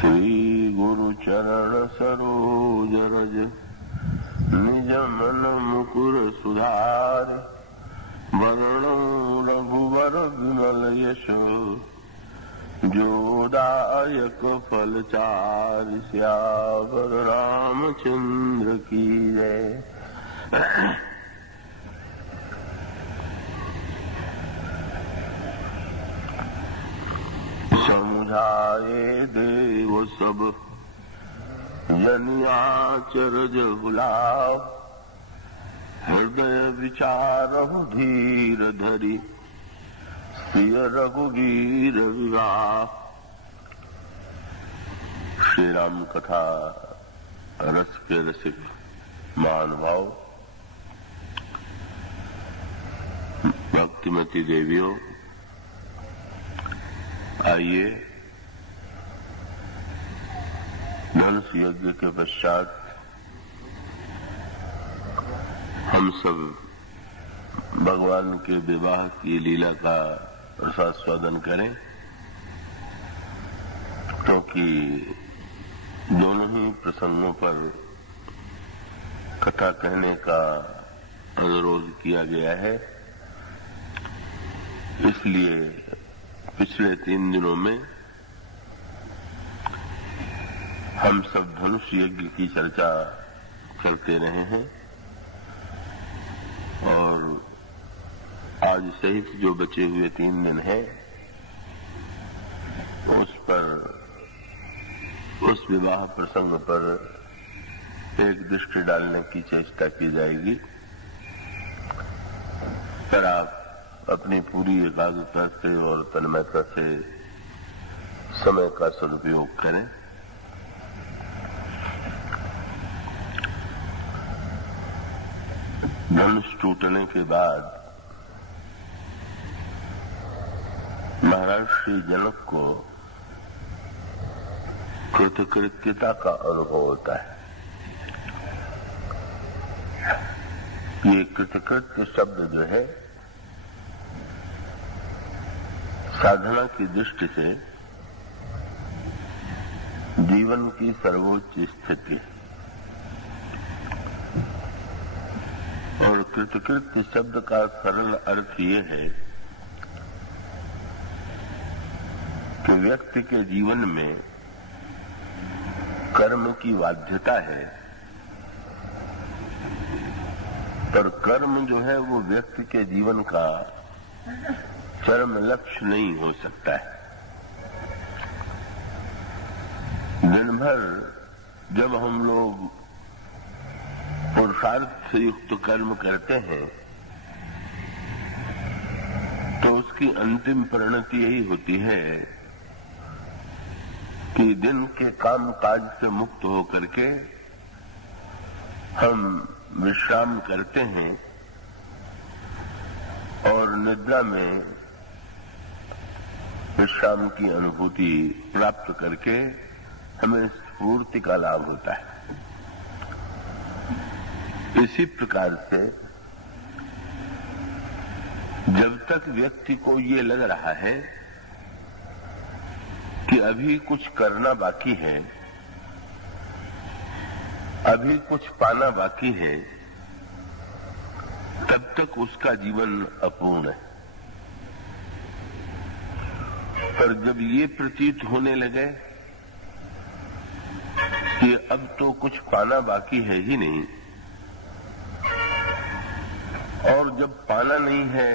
श्री गुरु चरण सरोज रज निज मन मुकुर सुधार वरणो रघुवर विमल यश जोदायक फल चार सियावर रामचंद्र की जय। समझाए देव सब जनियाचरज गुलाब हृदय विचारहु धीर धरी प्रिय रघुवीर विवाह। श्री राम कथा रस के रसिक महानुभाव, भक्तिमती देवियों, आइए धनुष यज्ञ के पश्चात हम सब भगवान के विवाह की लीला का रसास्वादन करें, क्योंकि दोनों ही प्रसंगों पर कथा कहने का अनुरोध किया गया है। इसलिए पिछले 3 दिनों में हम सब धनुष यज्ञ की चर्चा करते रहे हैं और आज सहित जो बचे हुए 3 दिन हैं उस पर उस विवाह प्रसंग पर एक दृष्टि डालने की चेष्टा की जाएगी। पर आप अपनी पूरी एकाग्रता से और तन्मयता से समय का सदुपयोग करें। धनुष टूटने के बाद महाराज श्री जनक को कृतकृत्यता का अनुभव होता है। ये कृतकृत्य शब्द जो है साधना की दृष्टि से जीवन की सर्वोच्च स्थिति और कृतकृत्य शब्द का सरल अर्थ ये है कि व्यक्ति के जीवन में कर्म की बाध्यता है, पर कर्म जो है वो व्यक्ति के जीवन का चरम लक्ष्य नहीं हो सकता है। दिन भर जब हम लोग पुरुषार्थ से युक्त कर्म करते हैं तो उसकी अंतिम परिणति यही होती है कि दिन के काम काज से मुक्त होकर के हम विश्राम करते हैं और निद्रा में विश्राम की अनुभूति प्राप्त करके हमें स्फूर्ति का लाभ होता है। इसी प्रकार से जब तक व्यक्ति को ये लग रहा है कि अभी कुछ करना बाकी है, अभी कुछ पाना बाकी है, तब तक उसका जीवन अपूर्ण है। पर जब ये प्रतीत होने लगे कि अब तो कुछ पाना बाकी है ही नहीं, और जब पाना नहीं है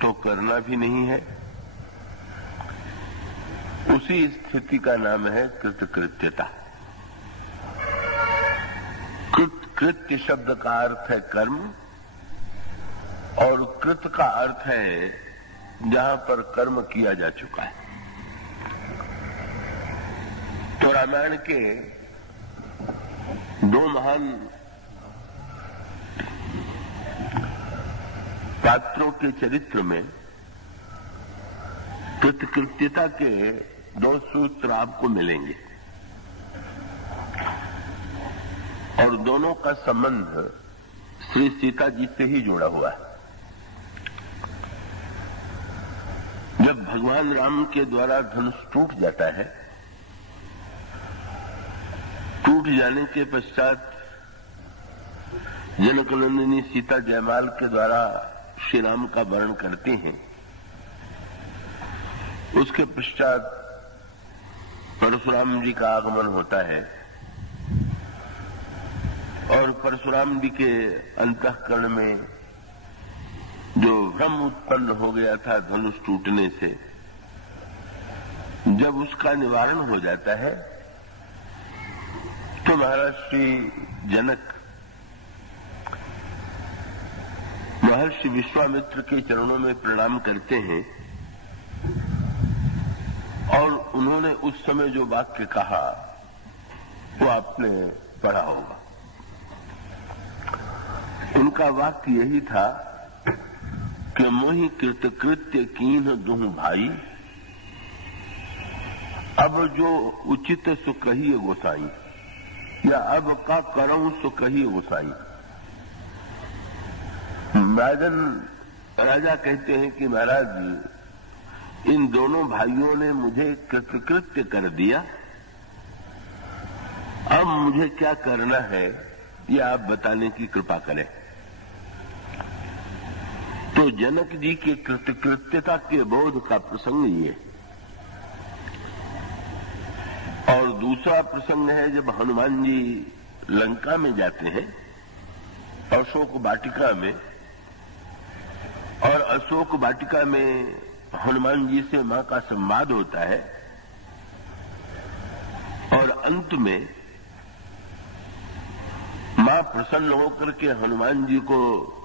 तो करना भी नहीं है, उसी स्थिति का नाम है कृतकृत्यता। कृत्य शब्द का अर्थ है कर्म और कृत का अर्थ है जहां पर कर्म किया जा चुका है। तो रामायण के 2 महान पात्रों के चरित्र में कृतकृत्यता के 2 सूत्र आपको मिलेंगे और दोनों का संबंध श्री सीता जी से ही जुड़ा हुआ है। जब भगवान राम के द्वारा धनुष टूट जाता है टूट जाने के पश्चात जनकनंदिनी सीता जयमाल के द्वारा श्री राम का वर्ण करते हैं। उसके पश्चात परशुराम जी का आगमन होता है और परशुराम जी के अंतःकरण में जो भ्रम उत्पन्न हो गया था धनुष टूटने से, जब उसका निवारण हो जाता है तो महाराज श्री जनक महर्षि विश्वामित्र के चरणों में प्रणाम करते हैं और उन्होंने उस समय जो वाक्य कहा वो आपने पढ़ा होगा। उनका वाक्य यही था कि मोहि कृतकृत्य कीन्ह दुह भाई, अब जो उचित सो कहिए गोसाई, या अब का करऊं सो कहिए गोसाई। राजा कहते हैं कि महाराज इन दोनों भाइयों ने मुझे कृतकृत्य कर दिया, अब मुझे क्या करना है ये आप बताने की कृपा करें। तो जनक जी के कृतकृत्यता के बोध का प्रसंग ये, और दूसरा प्रसंग है जब हनुमान जी लंका में जाते हैं अशोक वाटिका में, और अशोक वाटिका में हनुमान जी से मां का संवाद होता है और अंत में मां प्रसन्न होकर के हनुमान जी को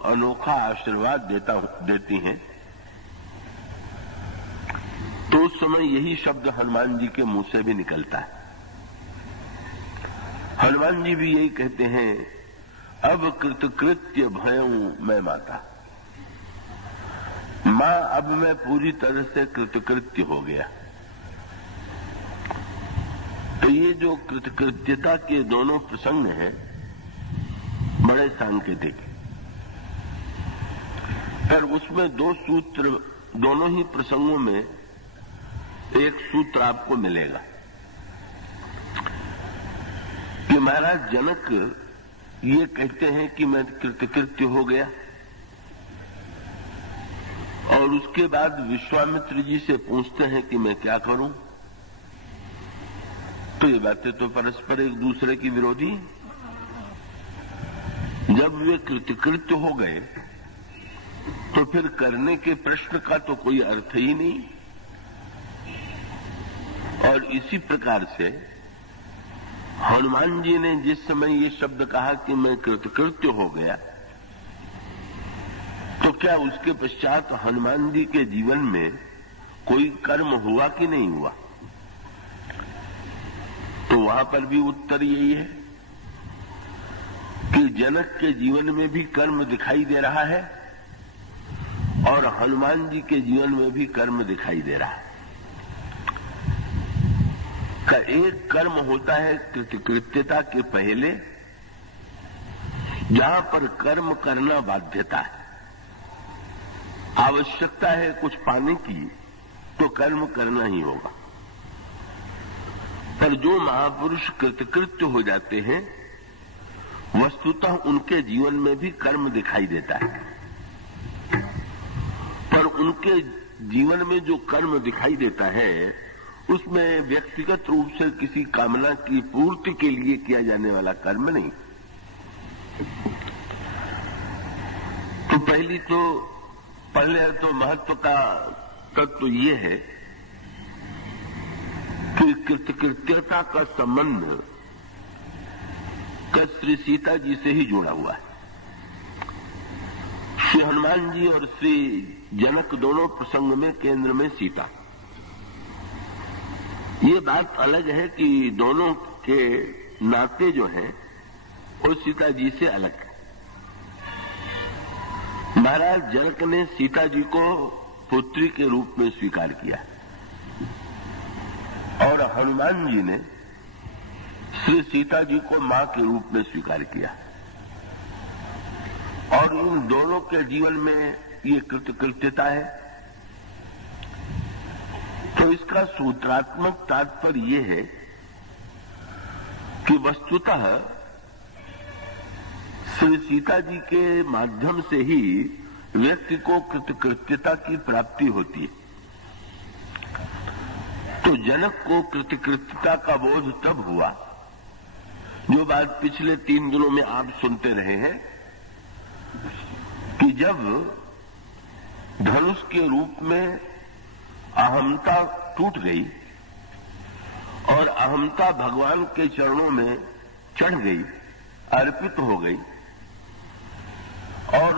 अनोखा आशीर्वाद देती हैं। तो उस समय यही शब्द हनुमान जी के मुंह से भी निकलता है। हनुमान जी भी यही कहते हैं, अब कृतकृत्य भयऊं मैं माता। मां अब मैं पूरी तरह से कृतकृत्य हो गया। तो ये जो कृतकृत्यता के दोनों प्रसंग हैं बड़े सांकेतिक, और उसमें दो सूत्र, दोनों ही प्रसंगों में एक सूत्र आपको मिलेगा कि महाराज जनक ये कहते हैं कि मैं कृतकृत्य हो गया, और उसके बाद विश्वामित्र जी से पूछते हैं कि मैं क्या करूं। तो ये बातें तो परस्पर एक दूसरे की विरोधी। जब वे कृतकृत्य हो गए तो फिर करने के प्रश्न का तो कोई अर्थ ही नहीं। और इसी प्रकार से हनुमान जी ने जिस समय ये शब्द कहा कि मैं कृतकृत्य हो गया, तो क्या उसके पश्चात हनुमान जी के जीवन में कोई कर्म हुआ कि नहीं हुआ? तो वहां पर भी उत्तर यही है कि जनक के जीवन में भी कर्म दिखाई दे रहा है और हनुमान जी के जीवन में भी कर्म दिखाई दे रहा है। का एक कर्म होता है कृतकृत्यता के पहले, जहां पर कर्म करना बाध्यता है, आवश्यकता है कुछ पाने की, तो कर्म करना ही होगा। पर जो महापुरुष कृतकृत्य हो जाते हैं वस्तुतः उनके जीवन में भी कर्म दिखाई देता है, पर उनके जीवन में जो कर्म दिखाई देता है उसमें व्यक्तिगत रूप से किसी कामना की पूर्ति के लिए किया जाने वाला कर्म नहीं। तो पहले तो महत्व का तत्व ये है कि कृतकृत्यता का संबंध श्री सीता जी से ही जुड़ा हुआ है। श्री हनुमान जी और श्री जनक दोनों प्रसंग में केंद्र में सीता। ये बात अलग है कि दोनों के नाते जो हैं वो सीता जी से अलग है। महाराज जनक ने सीता जी को पुत्री के रूप में स्वीकार किया और हनुमान जी ने श्री सीता जी को मां के रूप में स्वीकार किया, और इन दोनों के जीवन में ये कृतकृत्यता है। तो इसका सूत्रात्मक तात्पर्य ये है कि वस्तुतः श्री सीता जी के माध्यम से ही व्यक्ति को कृतकृत्यता की प्राप्ति होती है। तो जनक को कृतकृत्यता का बोध तब हुआ, जो बात पिछले 3 दिनों में आप सुनते रहे हैं, कि जब धनुष के रूप में अहमता टूट गई और अहमता भगवान के चरणों में चढ़ गई, अर्पित हो गई, और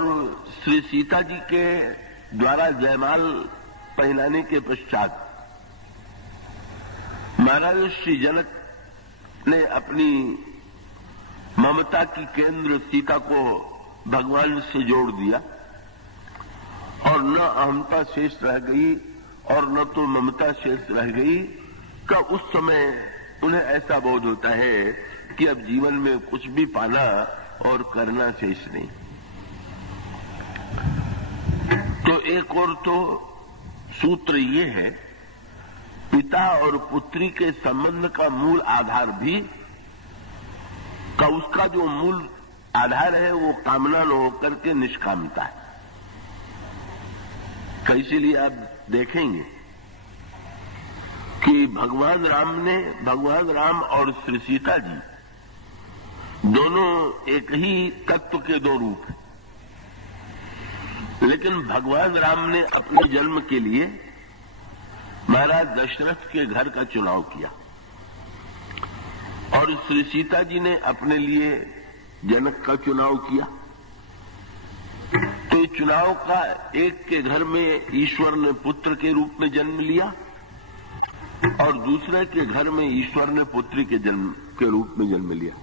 श्री सीता जी के द्वारा जयमाल पहनाने के पश्चात महाराज श्री जनक ने अपनी ममता की केंद्र सीता को भगवान से जोड़ दिया, और न अहमता शेष रह गई और न तो ममता शेष रह गई। का उस समय उन्हें ऐसा बोध होता है कि अब जीवन में कुछ भी पाना और करना शेष नहीं। तो एक और तो सूत्र ये है, पिता और पुत्री के संबंध का मूल आधार भी का उसका जो मूल आधार है वो कामना न होकर के निष्कामता है। तो इसीलिए आप देखेंगे कि भगवान राम और श्री सीता जी दोनों एक ही तत्व के 2 रूप हैं, लेकिन भगवान राम ने अपने जन्म के लिए महाराज दशरथ के घर का चुनाव किया, और श्री सीता जी ने अपने लिए जनक का चुनाव किया। तो चुनाव का एक के घर में ईश्वर ने पुत्र के रूप में जन्म लिया, और दूसरे के घर में ईश्वर ने पुत्री के जन्म के रूप में जन्म लिया।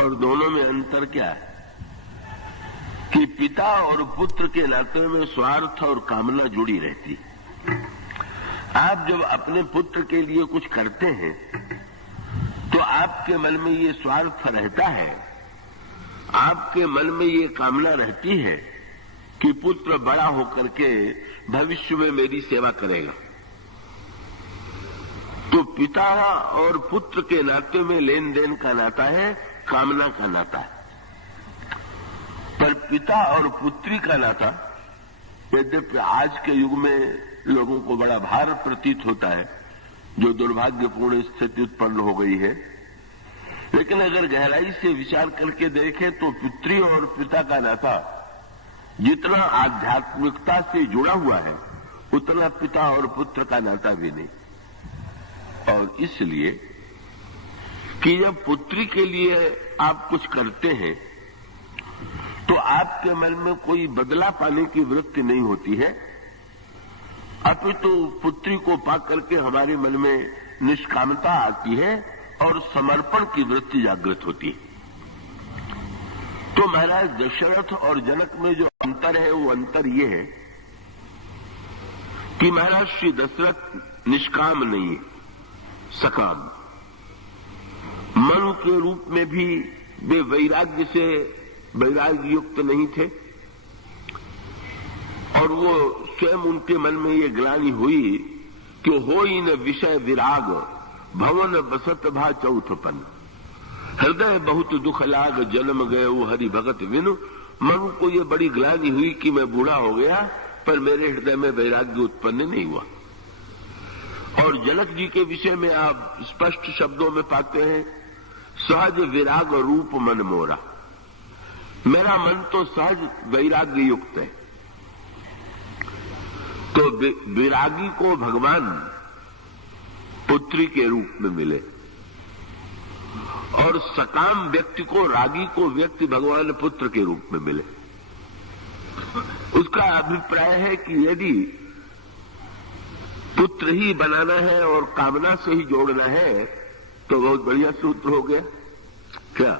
और दोनों में अंतर क्या है कि पिता और पुत्र के नाते में स्वार्थ और कामना जुड़ी रहती है। आप जब अपने पुत्र के लिए कुछ करते हैं तो आपके मन में ये स्वार्थ रहता है, आपके मन में ये कामना रहती है कि पुत्र बड़ा होकर के भविष्य में मेरी सेवा करेगा। तो पिता और पुत्र के नाते में लेन देन का नाता है, कामना का नाता है। पर पिता और पुत्री का नाता यद्यपि आज के युग में लोगों को बड़ा भार प्रतीत होता है, जो दुर्भाग्यपूर्ण स्थिति उत्पन्न हो गई है, लेकिन अगर गहराई से विचार करके देखें तो पुत्री और पिता का नाता जितना आध्यात्मिकता से जुड़ा हुआ है उतना पिता और पुत्र का नाता भी नहीं। और इसलिए कि जब पुत्री के लिए आप कुछ करते हैं तो आपके मन में कोई बदला पाने की वृत्ति नहीं होती है, अपितु पुत्री को पाकर के हमारे मन में निष्कामता आती है और समर्पण की वृत्ति जागृत होती है। तो महाराज दशरथ और जनक में जो अंतर है वो अंतर ये है कि महाराज श्री दशरथ निष्काम नहीं है, सकाम। मनु के रूप में भी वे वैराग्य युक्त नहीं थे, और वो स्वयं उनके मन में ये ग्लानि हुई कि होई न विषय विराग भवन बसत भा चौथपन, हृदय बहुत दुख लाग जन्म गए वो हरि भगत विनु। मनु को ये बड़ी ग्लानि हुई कि मैं बूढ़ा हो गया पर मेरे हृदय में वैराग्य उत्पन्न नहीं हुआ। और जनक जी के विषय में आप स्पष्ट शब्दों में पाते हैं, सहज विराग रूप मन मोरा, मेरा मन तो सहज वैराग्य युक्त है। तो विरागी को भगवान पुत्री के रूप में मिले, और सकाम व्यक्ति को, रागी को व्यक्ति भगवान पुत्र के रूप में मिले। उसका अभिप्राय है कि यदि पुत्र ही बनाना है और कामना से ही जोड़ना है तो बहुत बढ़िया सूत्र हो गया। क्या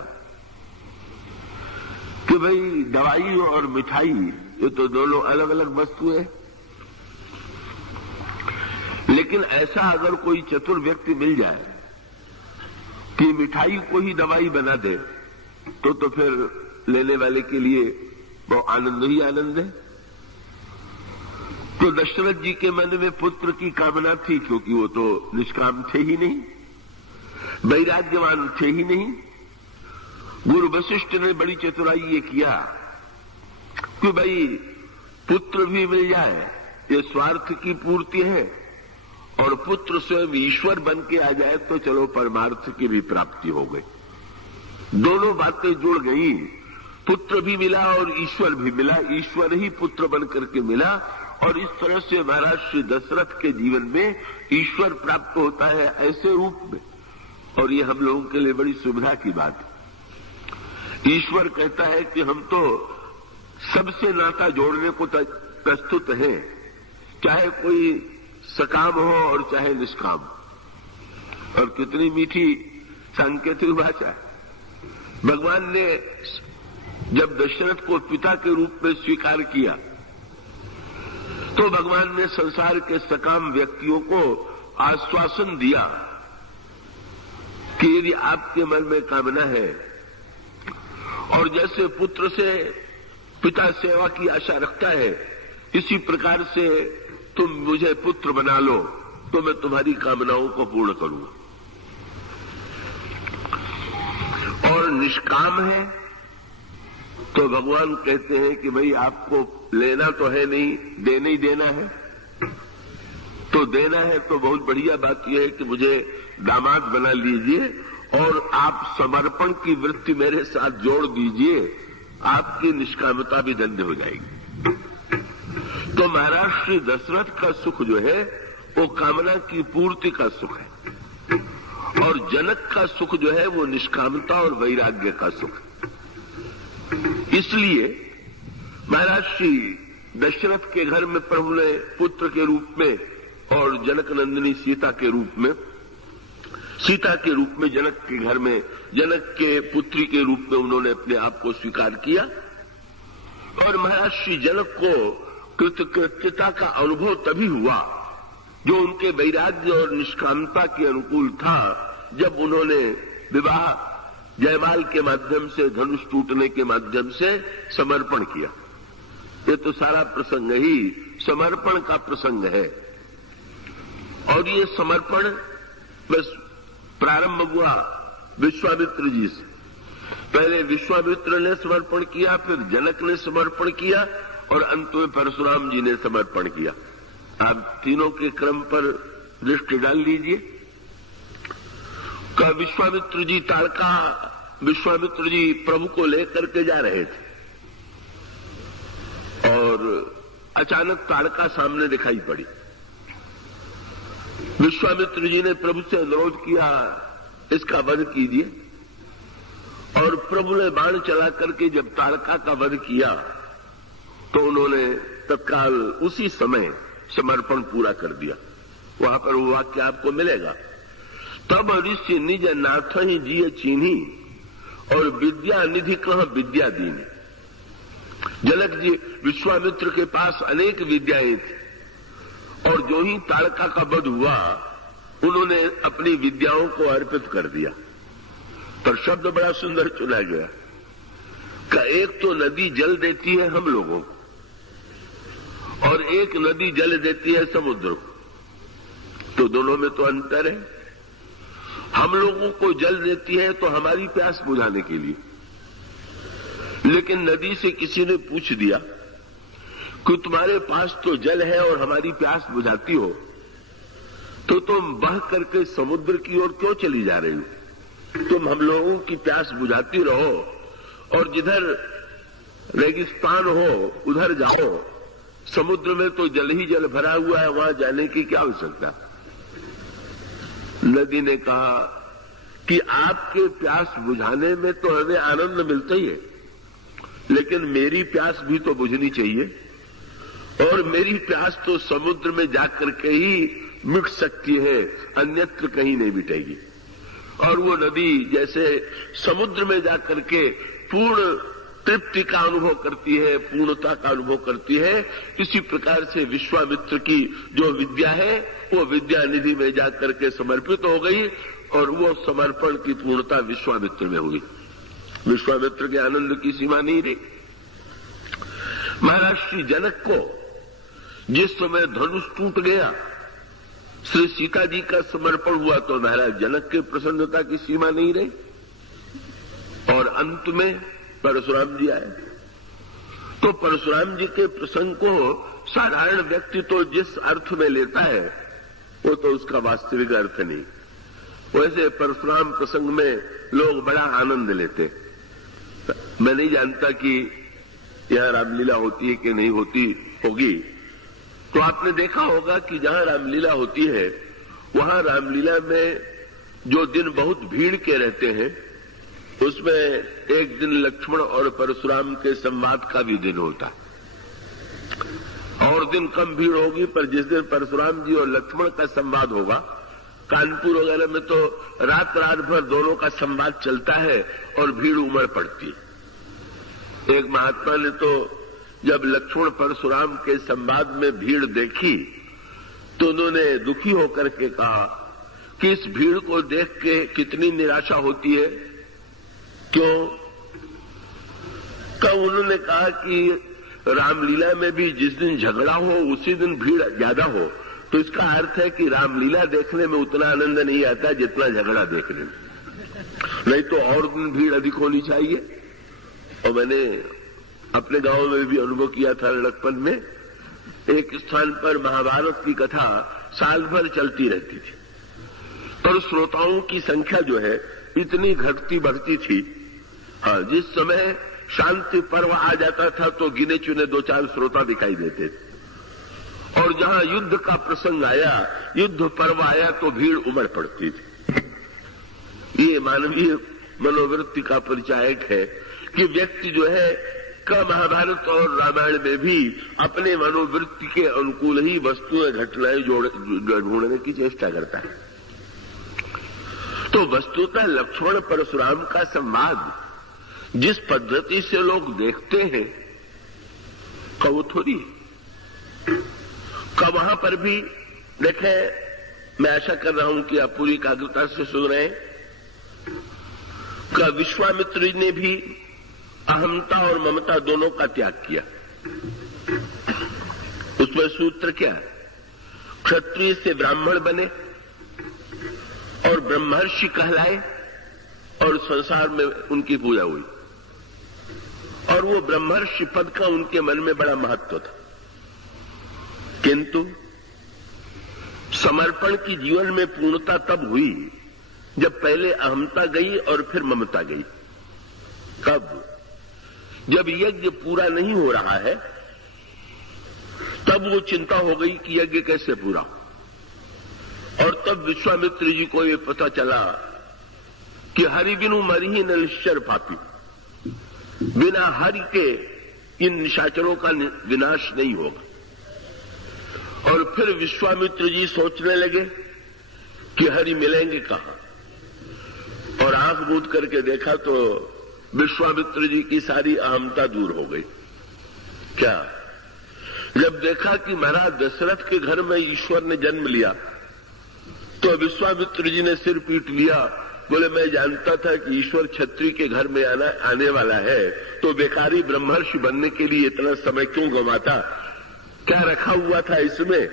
कि भाई दवाई और मिठाई ये तो दोनों अलग अलग वस्तु है, लेकिन ऐसा अगर कोई चतुर व्यक्ति मिल जाए कि मिठाई को ही दवाई बना दे तो फिर लेने वाले के लिए वो आनंद ही आनंद है। तो दशरथ जी के मन में पुत्र की कामना थी, क्योंकि वो तो निष्काम थे ही नहीं, वैराग्यवान थे ही नहीं। गुरु वशिष्ठ ने बड़ी चतुराई ये किया कि भाई पुत्र भी मिल जाए, ये स्वार्थ की पूर्ति है, और पुत्र स्वयं ईश्वर बन के आ जाए तो चलो परमार्थ की भी प्राप्ति हो गई। दोनों बातें जुड़ गई, पुत्र भी मिला और ईश्वर भी मिला, ईश्वर ही पुत्र बन करके मिला। और इस तरह से महाराज श्री दशरथ के जीवन में ईश्वर प्राप्त होता है ऐसे रूप में, और ये हम लोगों के लिए बड़ी सुविधा की बात है। ईश्वर कहता है कि हम तो सबसे नाता जोड़ने को प्रस्तुत हैं, चाहे कोई सकाम हो और चाहे निष्काम। और कितनी मीठी सांकेतिक भाषा है। भगवान ने जब दशरथ को पिता के रूप में स्वीकार किया तो भगवान ने संसार के सकाम व्यक्तियों को आश्वासन दिया कि यदि आपके मन में कामना है और जैसे पुत्र से पिता सेवा की आशा रखता है, इसी प्रकार से तुम मुझे पुत्र बना लो तो मैं तुम्हारी कामनाओं को पूर्ण करूंगा। और निष्काम है तो भगवान कहते हैं कि भाई आपको लेना तो है नहीं, देना ही देना है। तो देना है तो बहुत बढ़िया बात यह है कि मुझे दामाद बना लीजिए और आप समर्पण की वृत्ति मेरे साथ जोड़ दीजिए, आपकी निष्कामता भी धन्य हो जाएगी। तो महाराज श्री दशरथ का सुख जो है वो कामना की पूर्ति का सुख है, और जनक का सुख जो है वो निष्कामता और वैराग्य का सुख है। इसलिए महाराज श्री दशरथ के घर में प्रभु ने पुत्र के रूप में और जनक नंदिनी सीता के रूप में जनक के घर में जनक के पुत्री के रूप में उन्होंने अपने आप को स्वीकार किया। और महाराज श्री जनक को कृतकृत्यता का अनुभव तभी हुआ जो उनके वैराग्य और निष्कामता के अनुकूल था, जब उन्होंने विवाह जयमाल के माध्यम से, धनुष टूटने के माध्यम से समर्पण किया। ये तो सारा प्रसंग ही समर्पण का प्रसंग है। और ये समर्पण बस प्रारंभ हुआ विश्वामित्र जी से। पहले विश्वामित्र ने समर्पण किया, फिर जनक ने समर्पण किया, और अंत में परशुराम जी ने समर्पण किया। आप तीनों के क्रम पर दृष्टि डाल लीजिए। विश्वामित्र जी प्रभु को लेकर के जा रहे थे और अचानक ताड़का सामने दिखाई पड़ी। विश्वामित्र जी ने प्रभु से अनुरोध किया, इसका वध कीजिए। और प्रभु ने बाण चला करके जब ताड़का का वध किया तो उन्होंने तत्काल उसी समय समर्पण पूरा कर दिया। वहां पर वो वाक्य आपको मिलेगा, तब ऋषि निज नाथ ही जिय चीन्ही और विद्या निधि कह विद्या दीनी। जनक जी विश्वामित्र के पास अनेक विद्याएं थी, और जो ही ताड़का का वध हुआ उन्होंने अपनी विद्याओं को अर्पित कर दिया। पर शब्द बड़ा सुंदर चुना गया का एक तो नदी जल देती है हम लोगों को, और एक नदी जल देती है समुद्र को। तो दोनों में तो अंतर है। हम लोगों को जल देती है तो हमारी प्यास बुझाने के लिए, लेकिन नदी से किसी ने पूछ दिया कि तुम्हारे पास तो जल है और हमारी प्यास बुझाती हो, तो तुम बह करके समुद्र की ओर क्यों चली जा रही हो? तुम हम लोगों की प्यास बुझाती रहो और जिधर रेगिस्तान हो उधर जाओ, समुद्र में तो जल ही जल भरा हुआ है, वहां जाने की क्या आवश्यकता? नदी ने कहा कि आपके प्यास बुझाने में तो हमें आनंद मिलता ही है, लेकिन मेरी प्यास भी तो बुझनी चाहिए, और मेरी प्यास तो समुद्र में जाकर के ही मिट सकती है, अन्यत्र कहीं नहीं मिटेगी। और वो नदी जैसे समुद्र में जाकर के पूर्ण तृप्ति का अनुभव करती है, पूर्णता का अनुभव करती है, इसी प्रकार से विश्वामित्र की जो विद्या है वो विद्या निधि में जाकर के समर्पित हो गई, और वो समर्पण की पूर्णता विश्वामित्र में हुई। विश्वामित्र के आनंद की सीमा नहीं रही। महाराज श्री जनक को जिस समय धनुष टूट गया श्री सीता जी का समर्पण हुआ तो महाराज जनक के प्रसन्नता की सीमा नहीं रही, और अंत में परशुराम जी आए। तो परशुराम जी के प्रसंग को साधारण व्यक्ति तो जिस अर्थ में लेता है वो तो उसका वास्तविक अर्थ नहीं। वैसे परशुराम प्रसंग में लोग बड़ा आनंद लेते। मैं नहीं जानता कि यह रामलीला होती है कि नहीं होती होगी। तो आपने देखा होगा कि जहां रामलीला होती है वहां रामलीला में जो दिन बहुत भीड़ के रहते हैं उसमें एक दिन लक्ष्मण और परशुराम के संवाद का भी दिन होता है, और दिन कम भीड़ होगी, पर जिस दिन परशुराम जी और लक्ष्मण का संवाद होगा, कानपुर वगैरह में तो रात रात भर दोनों का संवाद चलता है और भीड़ उमड़ पड़ती है। एक महात्मा ने तो जब लक्ष्मण परशुराम के संवाद में भीड़ देखी तो उन्होंने दुखी होकर के कहा कि इस भीड़ को देख के कितनी निराशा होती है। क्यों? उन्होंने कहा कि रामलीला में भी जिस दिन झगड़ा हो उसी दिन भीड़ ज्यादा हो, तो इसका अर्थ है कि रामलीला देखने में उतना आनंद नहीं आता जितना झगड़ा देखने में, नहीं तो और दिन भीड़ अधिक होनी चाहिए। और मैंने अपने गांव में भी अनुभव किया था। लड़कपन में एक स्थान पर महाभारत की कथा साल भर चलती रहती थी, पर श्रोताओं की संख्या जो है इतनी घटती बढ़ती थी। हाँ, जिस समय शांति पर्व आ जाता था तो गिने चुने 2-4 श्रोता दिखाई देते थे, और जहां युद्ध का प्रसंग आया, युद्ध पर्व आया तो भीड़ उमड़ पड़ती थी। ये मानवीय मनोवृत्ति का परिचायक है कि व्यक्ति जो है का महाभारत और रामायण में भी अपने मनोवृत्ति के अनुकूल ही वस्तुएं घटनाएं ढूंढने की चेष्टा करता है। तो वस्तुतः लक्ष्मण परशुराम का संवाद जिस पद्धति से लोग देखते हैं वो थोड़ी का वहां पर भी देखें। मैं आशा कर रहा हूं कि आप पूरी एकाग्रता से सुन रहे हैं। का विश्वामित्र जी ने भी अहमता और ममता दोनों का त्याग किया। उसमें सूत्र क्या है? क्षत्रिय से ब्राह्मण बने और ब्रह्मर्षि कहलाए और संसार में उनकी पूजा हुई, और वो ब्रह्मर्षि पद का उनके मन में बड़ा महत्व था। किंतु समर्पण की जीवन में पूर्णता तब हुई जब पहले अहमता गई और फिर ममता गई। कब? जब यज्ञ पूरा नहीं हो रहा है तब वो चिंता हो गई कि यज्ञ कैसे पूरा हो, और तब विश्वामित्र जी को ये पता चला कि हरि बिनु मरिहि न निश्चर पापी, बिना हरि के इन निशाचरों का विनाश नहीं होगा। और फिर विश्वामित्र जी सोचने लगे कि हरि मिलेंगे कहां, और आंख मूंद करके देखा तो विश्वामित्र जी की सारी अहमता दूर हो गई। क्या? जब देखा कि महाराज दशरथ के घर में ईश्वर ने जन्म लिया तो विश्वामित्र जी ने सिर पीट लिया, बोले मैं जानता था कि ईश्वर क्षत्रिय के घर में आने वाला है, तो बेकारी ब्रह्मर्षि बनने के लिए इतना समय क्यों गंवाता? क्या रखा हुआ था इसमें?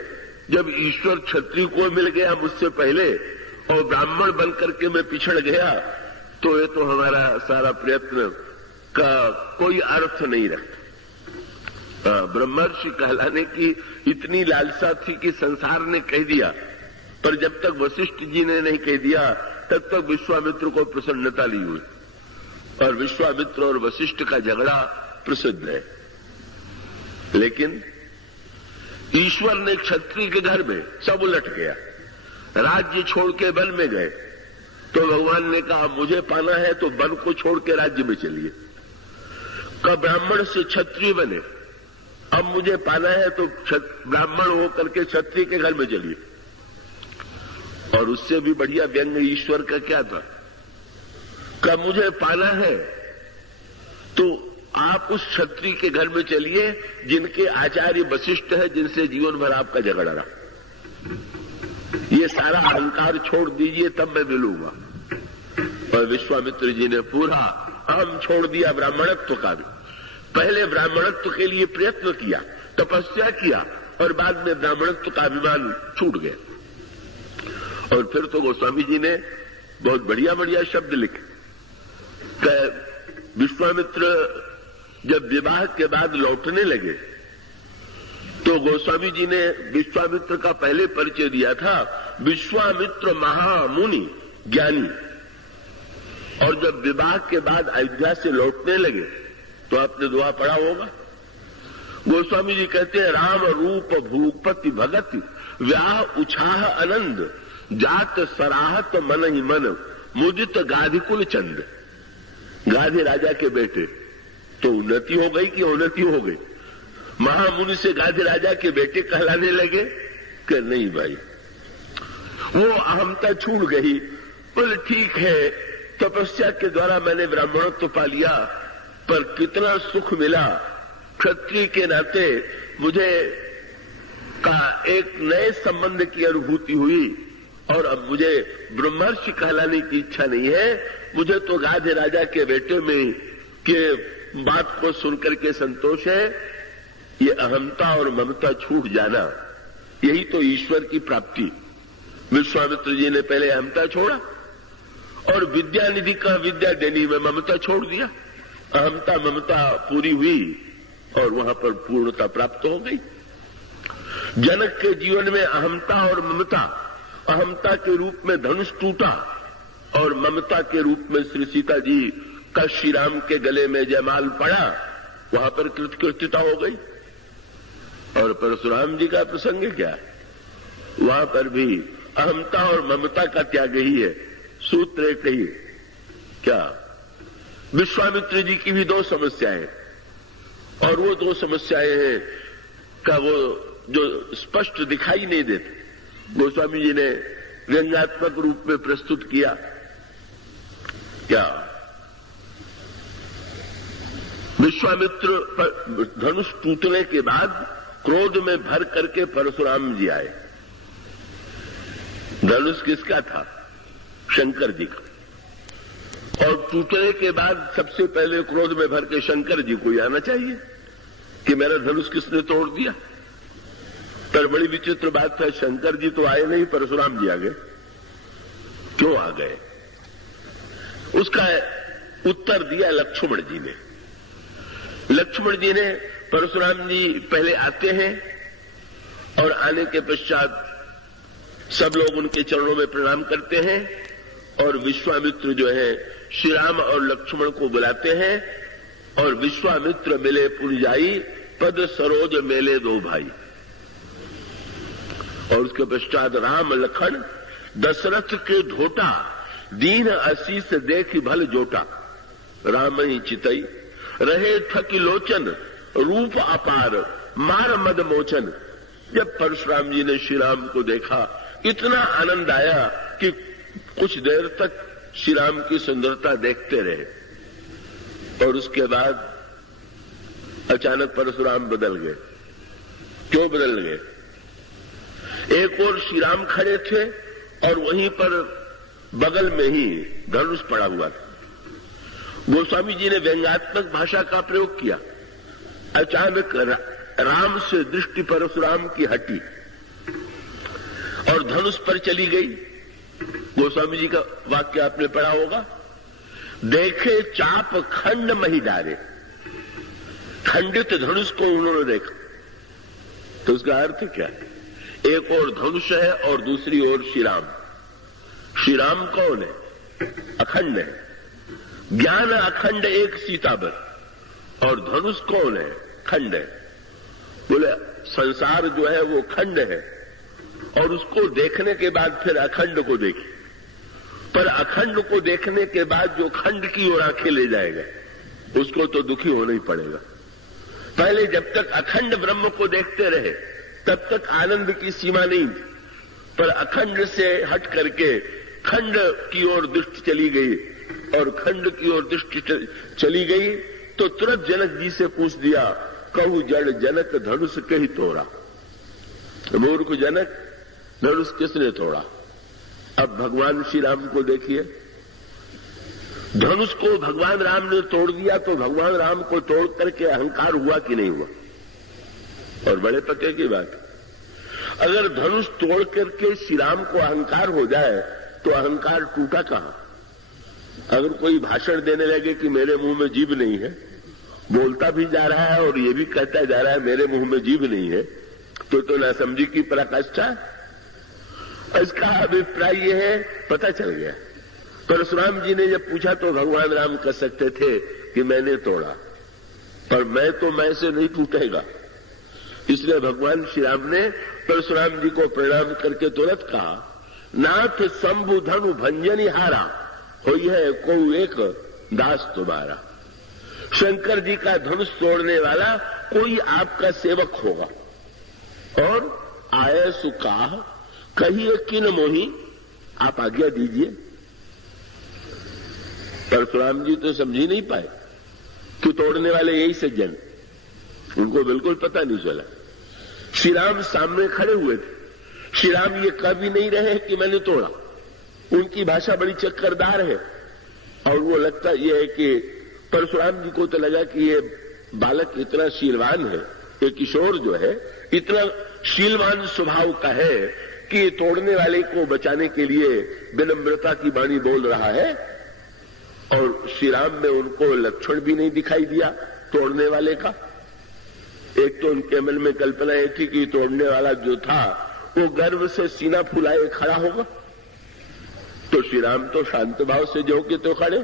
जब ईश्वर क्षत्रिय को मिल गया मुझसे पहले और ब्राह्मण बनकर के मैं पिछड़ गया, तो ये तो हमारा सारा प्रयत्न का कोई अर्थ नहीं रखता। ब्रह्मर्षि कहलाने की इतनी लालसा थी कि संसार ने कह दिया, पर जब तक वशिष्ठ जी ने नहीं कह दिया तब तक विश्वामित्र को प्रसन्नता ली हुई। और विश्वामित्र और वशिष्ठ का झगड़ा प्रसिद्ध है। लेकिन ईश्वर ने क्षत्रिय के घर में सब उलट गया, राज्य छोड़ के वन में गए, तो भगवान ने कहा मुझे पाना है तो वन को छोड़ के राज्य में चलिए। कब ब्राह्मण से क्षत्रिय बने, अब मुझे पाना है तो ब्राह्मण होकर के क्षत्रिय के घर में चलिए। और उससे भी बढ़िया व्यंग ईश्वर का क्या था? कब मुझे पाना है तो आप उस क्षत्रिय के घर में चलिए जिनके आचार्य वशिष्ठ है, जिनसे जीवन भर आपका झगड़ा रहा। ये सारा अहंकार छोड़ दीजिए तब मैं मिलूंगा। और विश्वामित्र जी ने पूरा अहम छोड़ दिया, ब्राह्मणत्व का भी। पहले ब्राह्मणत्व के लिए प्रयत्न किया, तपस्या किया, और बाद में ब्राह्मणत्व का अभिमान छूट गया। और फिर तो गोस्वामी जी ने बहुत बढ़िया बढ़िया शब्द लिखे। विश्वामित्र जब विवाह के बाद लौटने लगे तो गोस्वामी जी ने विश्वामित्र का पहले परिचय दिया था, विश्वामित्र महामुनि ज्ञानी। और जब विवाह के बाद अयोध्या से लौटने लगे तो आपने दुआ पढ़ा होगा। गोस्वामी जी कहते हैं, राम रूप भूपति भगत व्याह उछाह आनंद जात सराहत मन ही मन मुदित गाधिकुल चंद। गाधी राजा के बेटे तो उन्नति हो गई कि अवनति हो गई? महामुनि से गाधी राजा के बेटे कहलाने लगे कि नहीं भाई, वो अहमता छूट गई। बोले ठीक है, तपस्या के द्वारा मैंने ब्राह्मणत्व पा लिया, पर कितना सुख मिला। क्षत्रिय के नाते मुझे एक नए संबंध की अनुभूति हुई और अब मुझे ब्रह्मर्षि कहलाने की इच्छा नहीं है। मुझे तो गाधी राजा के बेटे में के बात को सुनकर के संतोष है। ये अहमता और ममता छूट जाना, यही तो ईश्वर की प्राप्ति। विश्वामित्र जी ने पहले अहमता छोड़ा और विद्या निधि का विद्या देने में ममता छोड़ दिया। अहमता ममता पूरी हुई और वहां पर पूर्णता प्राप्त हो गई। जनक के जीवन में अहमता और ममता, अहमता के रूप में धनुष टूटा और ममता के रूप में श्री सीता जी का श्री राम के गले में जयमाल पड़ा, वहां पर कृतकृत्यता हो गई। और परशुराम जी का प्रसंग क्या है, वहां पर भी अहमता और ममता का त्याग ही है। सूत्र एक ही क्या, विश्वामित्र जी की भी दो समस्याएं, और वो दो समस्याएं हैं का वो जो स्पष्ट दिखाई नहीं देते, गोस्वामी जी ने व्यंग्यात्मक रूप में प्रस्तुत किया। क्या विश्वामित्र धनुष टूटने के बाद क्रोध में भर करके परशुराम जी आए। धनुष किसका था? शंकर जी का। और टूटने के बाद सबसे पहले क्रोध में भर के शंकर जी को आना चाहिए कि मेरा धनुष किसने तोड़ दिया। पर बड़ी विचित्र बात है, शंकर जी तो आए नहीं, परशुराम जी आ गए। क्यों आ गए? उसका उत्तर दिया लक्ष्मण जी ने। लक्ष्मण जी ने, परशुराम जी पहले आते हैं और आने के पश्चात सब लोग उनके चरणों में प्रणाम करते हैं और विश्वामित्र जो है श्री राम और लक्ष्मण को बुलाते हैं और विश्वामित्र मिले पुरजाई पद सरोज मेले दो भाई। और उसके पश्चात राम लखन दशरथ के ढोटा दीन आशीष देखी भल जोटा। राम ही चितई रहे थकी लोचन रूप अपार मार मद मोचन। जब परशुराम जी ने श्री राम को देखा, इतना आनंद आया कि कुछ देर तक श्री राम की सुंदरता देखते रहे। और उसके बाद अचानक परशुराम बदल गए। क्यों बदल गए? एक और श्री राम खड़े थे और वहीं पर बगल में ही धनुष पड़ा हुआ था। गोस्वामी जी ने व्यंग्यात्मक भाषा का प्रयोग किया। अचानक राम से दृष्टि परशुराम की हटी और धनुष पर चली गई। गोस्वामी जी का वाक्य आपने पढ़ा होगा, देखे चाप खंड मही डारे। खंडित धनुष को उन्होंने देखा। तो उसका अर्थ क्या है? एक और धनुष है और दूसरी ओर श्री राम। श्री राम कौन है? अखंड है। ज्ञान अखंड एक सीताबर और धनुष कौन है? खंड है। बोले संसार जो है वो खंड है और उसको देखने के बाद फिर अखंड को देखे, पर अखंड को देखने के बाद जो खंड की ओर आंखें ले जाएगा उसको तो दुखी होना ही पड़ेगा। पहले जब तक अखंड ब्रह्म को देखते रहे तब तक आनंद की सीमा नहीं थी, पर अखंड से हट करके खंड की ओर दृष्टि चली गई और खंड की ओर दृष्टि चली गई तो तुरंत जनक जी से पूछ दिया, कहू जड़ जनक धनुष कहीं तोड़ा। मूर्ख जनक, धनुष किसने तोड़ा? अब भगवान श्री राम को देखिए, धनुष को भगवान राम ने तोड़ दिया तो भगवान राम को तोड़ करके अहंकार हुआ कि नहीं हुआ? और बड़े पक्के की बात, अगर धनुष तोड़ करके श्री राम को अहंकार हो जाए तो अहंकार टूटा कहां? अगर कोई भाषण देने लगे कि मेरे मुंह में जीभ नहीं है, बोलता भी जा रहा है और ये भी कहता जा रहा है मेरे मुंह में जीभ नहीं है, तो नासमझी की पराकाष्ठा। इसका अभिप्राय यह है, पता चल गया। परशुराम जी ने जब पूछा तो भगवान राम कह सकते थे कि मैंने तोड़ा, पर मैं से नहीं टूटेगा। इसलिए भगवान श्री राम ने परशुराम जी को प्रणाम करके तुरंत कहा, नाथ शंभु धनु भंजनी हारा, होई है को एक दास तुम्हारा। शंकर जी का धनुष तोड़ने वाला कोई आपका सेवक होगा। और आए सुकाह कहिए किन मोही, आप आज्ञा दीजिए। परशुराम जी तो समझ ही नहीं पाए कि तोड़ने वाले यही सज्जन, उनको बिल्कुल पता नहीं चला। श्री राम सामने खड़े हुए थे। श्री राम ये कह भी नहीं रहे कि मैंने तोड़ा। उनकी भाषा बड़ी चक्करदार है और वो लगता यह है कि परशुराम जी को तो लगा कि ये बालक इतना शीलवान है, ये किशोर जो है इतना शीलवान स्वभाव का है कि तोड़ने वाले को बचाने के लिए विनम्रता की वाणी बोल रहा है। और श्री राम में उनको लक्षण भी नहीं दिखाई दिया तोड़ने वाले का। एक तो उनके मन में कल्पना यह थी कि तोड़ने वाला जो था वो गर्व से सीना फुलाए खड़ा होगा, तो श्री राम तो शांत भाव से जो के तो खड़े।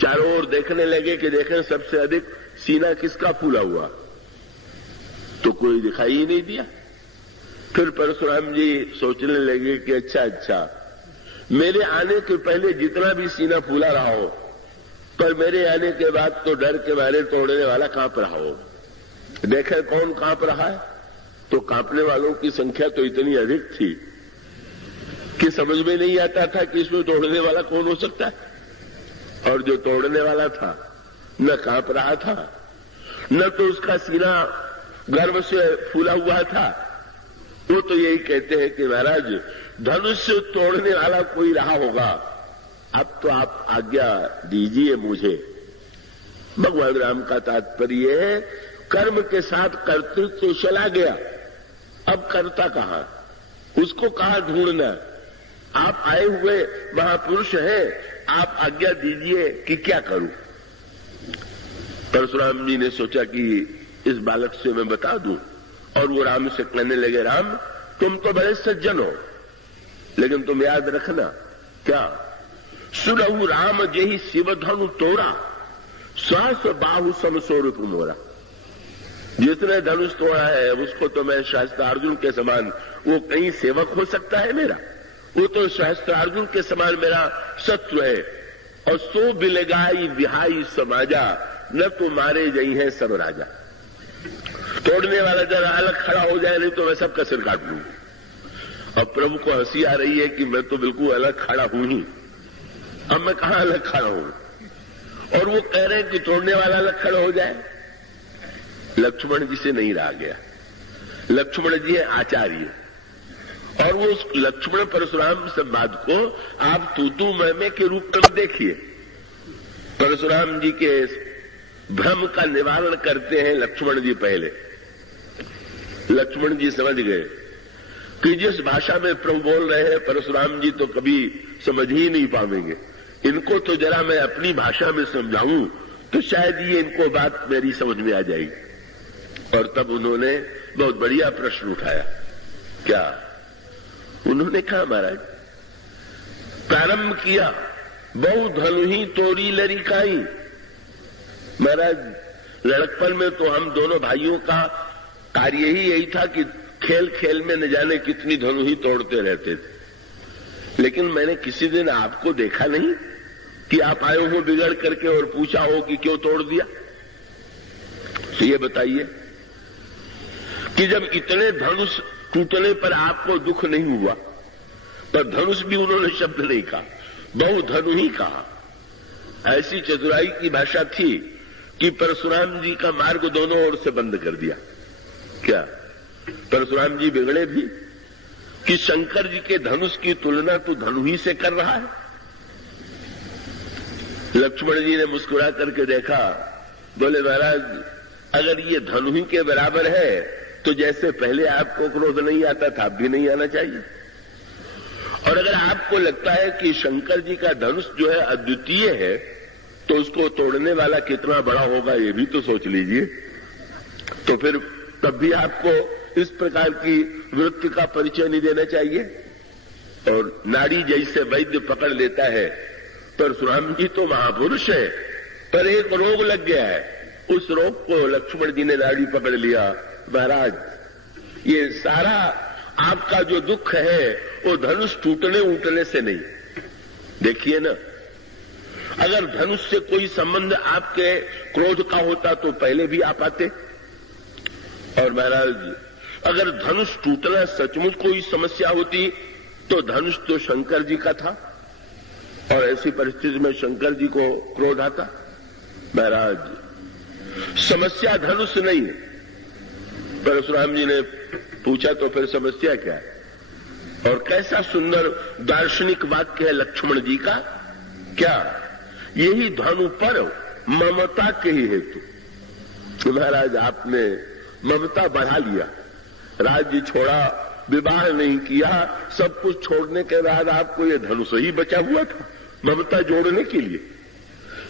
चारों ओर देखने लगे कि देखें सबसे अधिक सीना किसका फूला हुआ, तो कोई दिखाई ही नहीं दिया। फिर परशुराम जी सोचने लगे कि अच्छा, मेरे आने के पहले जितना भी सीना फूला रहा हो, पर मेरे आने के बाद तो डर के मारे तोड़ने वाला कांप रहा हो। देखें कौन कांप रहा है, तो कांपने वालों की संख्या तो इतनी अधिक थी कि समझ में नहीं आता था कि इसमें तोड़ने वाला कौन हो सकता है। और जो तोड़ने वाला था न कांप रहा था, न तो उसका सीना गर्व से फूला हुआ था। वो तो यही कहते हैं कि महाराज धनुष से तोड़ने वाला कोई रहा होगा, अब तो आप आज्ञा दीजिए मुझे। भगवान राम का तात्पर्य है कर्म के साथ कर्तृत्व तो चला गया, अब कर्ता कहां, उसको कहां ढूंढना। आप आए हुए महापुरुष हैं, आप आज्ञा दीजिए कि क्या करूं। परशुराम जी ने सोचा कि इस बालक से मैं बता दूं, और वो राम से कहने लगे, राम तुम तो बड़े सज्जन हो, लेकिन तुम याद रखना क्या, सुरहु राम जेहि शिव धनु तोड़ा, सहस बाहु समस्वरूप मोरा। जिसने धनुष तोड़ा है उसको तो मैं सहस्त्रार्जुन के समान, वो कहीं सेवक हो सकता है मेरा, वो तो सहस्त्रार्जुन के समान मेरा शत्रु है। और सो बिलगाई विहाई समाजा, न तो मारे जई है सब राजा। तोड़ने वाला जरा अलग खड़ा हो जाए, नहीं तो मैं सबका सिर काट लूंगा। अब प्रभु को हंसी आ रही है कि मैं तो बिल्कुल अलग खड़ा हूं ही, अब मैं कहां अलग खड़ा हूं। और वो कह रहे हैं कि तोड़ने वाला अलग खड़ा हो जाए। लक्ष्मण जी से नहीं रहा गया। लक्ष्मण जी है आचार्य, और वो उस लक्ष्मण परशुराम संवाद को आप तू मैं के रूप में देखिए। परशुराम जी के भ्रम का निवारण करते हैं लक्ष्मण जी। पहले लक्ष्मण जी समझ गए कि जिस भाषा में प्रभु बोल रहे हैं परशुराम जी तो कभी समझ ही नहीं पाएंगे, इनको तो जरा मैं अपनी भाषा में समझाऊं तो शायद ये इनको बात मेरी समझ में आ जाएगी। और तब उन्होंने बहुत बढ़िया प्रश्न उठाया। क्या उन्होंने कहा, महाराज प्रारंभ किया बहु धनु ही तोड़ी लरिकाई। महाराज लड़कपन में तो हम दोनों भाइयों का कार्य ही यही था कि खेल खेल में न जाने कितनी धनु ही तोड़ते रहते थे। लेकिन मैंने किसी दिन आपको देखा नहीं कि आप आए हो बिगड़ करके और पूछा हो कि क्यों तोड़ दिया। तो ये बताइए कि जब इतने धनुष टूटने पर आपको दुख नहीं हुआ, पर धनुष भी उन्होंने शब्द नहीं कहा, बहु धनु ही कहा। ऐसी चतुराई की भाषा थी कि परशुराम जी का मार्ग दोनों ओर से बंद कर दिया। क्या परशुराम जी बिगड़े भी कि शंकर जी के धनुष की तुलना तो धनु ही से कर रहा है। लक्ष्मण जी ने मुस्कुरा करके देखा, बोले महाराज अगर ये धनु ही के बराबर है तो जैसे पहले आपको क्रोध नहीं आता था, अब भी नहीं आना चाहिए। और अगर आपको लगता है कि शंकर जी का धनुष जो है अद्वितीय है, तो उसको तोड़ने वाला कितना बड़ा होगा ये भी तो सोच लीजिए। तो फिर तब भी आपको इस प्रकार की वृत्ति का परिचय नहीं देना चाहिए। और नाड़ी जैसे वैद्य पकड़ लेता है, परशुराम जी तो महापुरुष है, पर एक रोग लग गया है, उस रोग को लक्ष्मण जी ने नाड़ी पकड़ लिया। महाराज, ये सारा आपका जो दुख है वो धनुष टूटने उठने से नहीं। देखिए ना, अगर धनुष से कोई संबंध आपके क्रोध का होता तो पहले भी आप आते। और महाराज, अगर धनुष टूटना सचमुच कोई समस्या होती तो धनुष तो शंकर जी का था, और ऐसी परिस्थिति में शंकर जी को क्रोध आता। महाराज, समस्या धनुष नहीं है। परशुराम जी ने पूछा तो फिर समस्या क्या है? और कैसा सुंदर दार्शनिक वाक्य है लक्ष्मण जी का। क्या? यही धनु पर ममता के ही हेतु। तो महाराज, आपने ममता बढ़ा लिया, राज्य छोड़ा, विवाह नहीं किया, सब कुछ छोड़ने के बाद आपको ये धनुष ही बचा हुआ था ममता जोड़ने के लिए।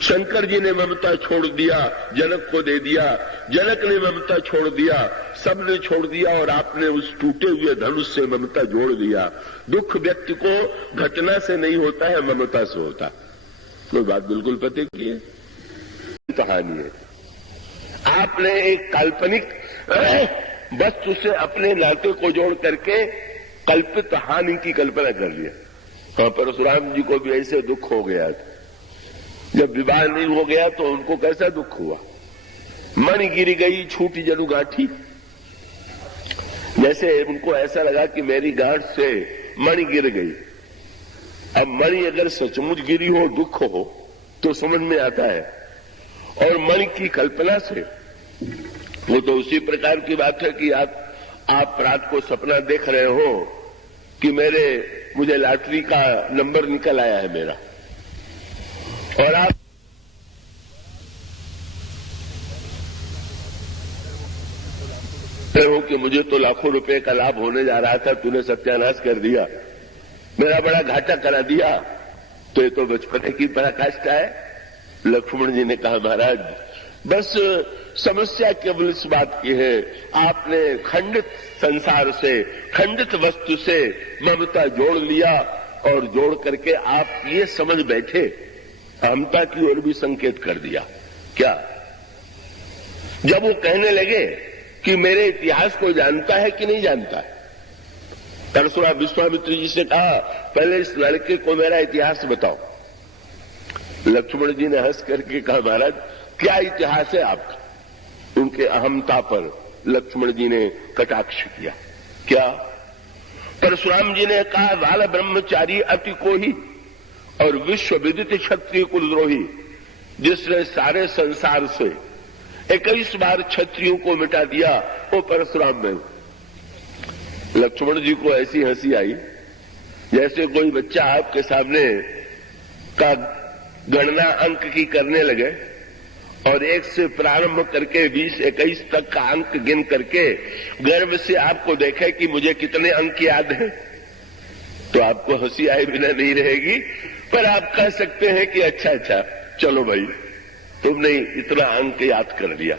शंकर जी ने ममता छोड़ दिया, जनक को दे दिया, जनक ने ममता छोड़ दिया, सबने छोड़ दिया, और आपने उस टूटे हुए धनुष से ममता जोड़ दिया। दुख व्यक्ति को घटना से नहीं होता है, ममता से होता। तो बात बिल्कुल पते की है, कहानी है। आपने एक काल्पनिक वस्तु से अपने नाते को जोड़ करके कल्पित हानि की कल्पना कर लिया। हाँ, परशुराम जी को भी ऐसे दुख हो गया था। जब विवाह नहीं हो गया तो उनको कैसा दुख हुआ। मणि गिर गई, छूटी जनु गांठी। जैसे उनको ऐसा लगा कि मेरी गांठ से मणि गिर गई। अब मणि अगर सचमुच गिरी हो, दुख हो, तो समझ में आता है। और मणि की कल्पना से, वो तो उसी प्रकार की बात है कि आप रात को सपना देख रहे हो कि मुझे लॉटरी का नंबर निकल आया है मेरा, और आप हो कि मुझे तो लाखों रुपए का लाभ होने जा रहा था, तूने सत्यानाश कर दिया, मेरा बड़ा घाटा करा दिया। तो ये तो बचपने की पराकाष्ठा है। लक्ष्मण जी ने कहा, महाराज, बस समस्या केवल इस बात की है, आपने खंडित संसार से, खंडित वस्तु से ममता जोड़ लिया, और जोड़ करके आप ये समझ बैठे, अहमता की ओर भी संकेत कर दिया। क्या? जब वो कहने लगे कि मेरे इतिहास को जानता है कि नहीं जानता है, परशुराम विश्वामित्र जी से कहा, पहले इस लड़के को मेरा इतिहास बताओ। लक्ष्मण जी ने हंस करके कहा, महाराज, क्या इतिहास है आपका? उनके अहमता पर लक्ष्मण जी ने कटाक्ष किया। क्या? परशुराम जी ने कहा, बाल ब्रह्मचारी अति कोही और विश्व विदित क्षत्रिय कुलद्रोही, जिसने सारे संसार से 21 बार क्षत्रियों को मिटा दिया, वो परशुराम में। लक्ष्मण जी को ऐसी हंसी आई जैसे कोई बच्चा आपके सामने का गणना अंक की करने लगे और 1 से प्रारंभ करके 20-21 तक का अंक गिन करके गर्व से आपको देखे कि मुझे कितने अंक याद है। तो आपको हंसी आए बिना नहीं रहेगी, पर आप कह सकते हैं कि अच्छा चलो भाई, तुमने इतना अंक याद कर लिया।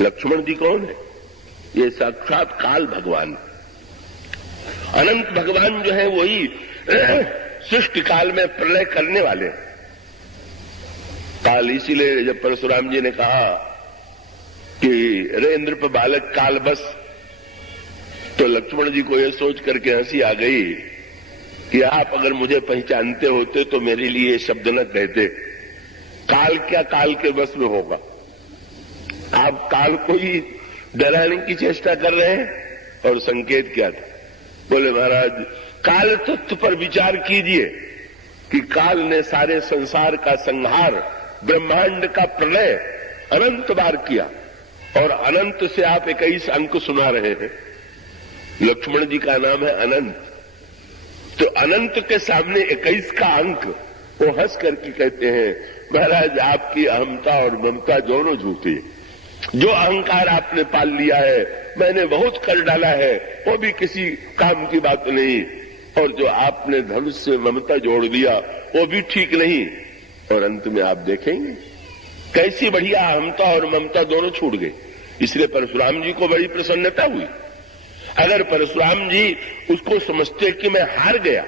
लक्ष्मण जी कौन है? ये साक्षात काल भगवान, अनंत भगवान जो है वही सृष्टि काल में प्रलय करने वाले काल। इसीलिए जब परशुराम जी ने कहा कि रे इंद्र बालक काल बस, तो लक्ष्मण जी को यह सोच करके हंसी आ गई कि आप अगर मुझे पहचानते होते तो मेरे लिए ये शब्द न कहते। काल क्या काल के बस में होगा? आप काल को ही डराने की चेष्टा कर रहे हैं। और संकेत क्या था? बोले, महाराज, काल तत्व पर विचार कीजिए कि काल ने सारे संसार का संहार, ब्रह्मांड का प्रलय अनंत बार किया, और अनंत से आप 21 अंक सुना रहे हैं। लक्ष्मण जी का नाम है अनंत, तो अनंत के सामने 21 का अंक, वो हंस करके कहते हैं, महाराज, आपकी अहमता और ममता दोनों झूठी। जो अहंकार आपने पाल लिया है मैंने बहुत कर डाला है, वो भी किसी काम की बात नहीं, और जो आपने धनुष से ममता जोड़ दिया वो भी ठीक नहीं। और अंत में आप देखेंगे कैसी बढ़िया हमता और ममता दोनों छूट गए। इसलिए परशुराम जी को बड़ी प्रसन्नता हुई। अगर परशुराम जी उसको समझते कि मैं हार गया,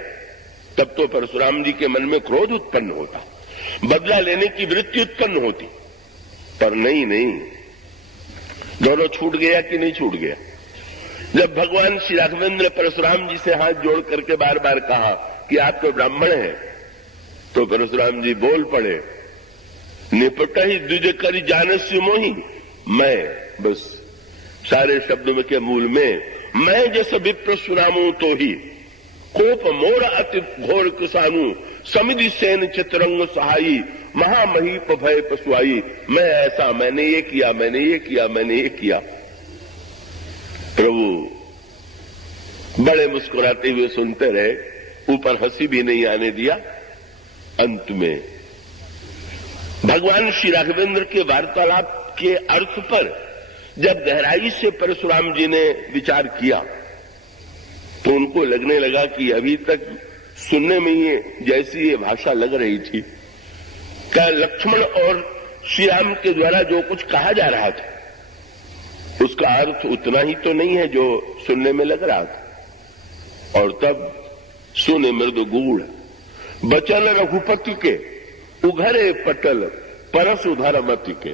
तब तो परशुराम जी के मन में क्रोध उत्पन्न होता, बदला लेने की वृत्ति उत्पन्न होती, पर नहीं, दोनों छूट गया कि नहीं छूट गया। जब भगवान श्री राघवेंद्र परशुराम जी से हाथ जोड़ करके बार बार कहा कि आप तो ब्राह्मण हैं, तो परशुराम जी बोल पड़े, निपट ही द्विज कर जानस्य मोही। मैं, बस सारे शब्दों के मूल में मैं जैसे विप्र सुनामू तो ही, कोप मोर अति घोर किसानू, समिधि सेन चित्रंग सहाई, महामहीप भय पशुआई। मैं ऐसा, मैंने ये किया, मैंने ये किया, मैंने ये किया। प्रभु बड़े मुस्कुराते हुए सुनते रहे, ऊपर हंसी भी नहीं आने दिया। अंत में भगवान श्री राघवेंद्र के वार्तालाप के अर्थ पर जब गहराई से परशुराम जी ने विचार किया, तो उनको लगने लगा कि अभी तक सुनने में ये जैसी ये भाषा लग रही थी, क्या लक्ष्मण और श्री राम के द्वारा जो कुछ कहा जा रहा था उसका अर्थ उतना ही तो नहीं है जो सुनने में लग रहा था। और तब सुने मृदु गूढ़ बचन रघुपति के, उघरे पटल परस उधर मति के।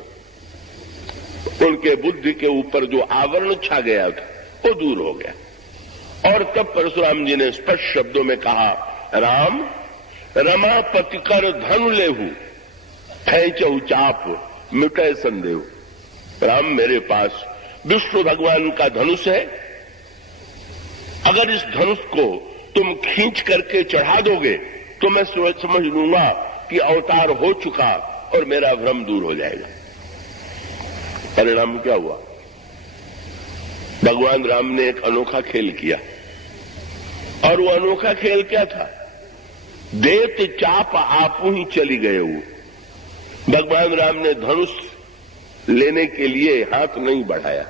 उनके बुद्धि के ऊपर जो आवरण छा गया था वो दूर हो गया। और तब परशुराम जी ने स्पष्ट शब्दों में कहा, राम रमा पति कर धनु लेहू, खेचऊ चाप मिटे संदेह। राम मेरे पास विष्णु भगवान का धनुष है, अगर इस धनुष को तुम खींच करके चढ़ा दोगे तो मैं समझ लूंगा कि अवतार हो चुका और मेरा भ्रम दूर हो जाएगा। परिणाम क्या हुआ? भगवान राम ने एक अनोखा खेल किया, और वो अनोखा खेल क्या था? देत चाप आपू ही चली गए। वो भगवान राम ने धनुष लेने के लिए हाथ नहीं बढ़ाया।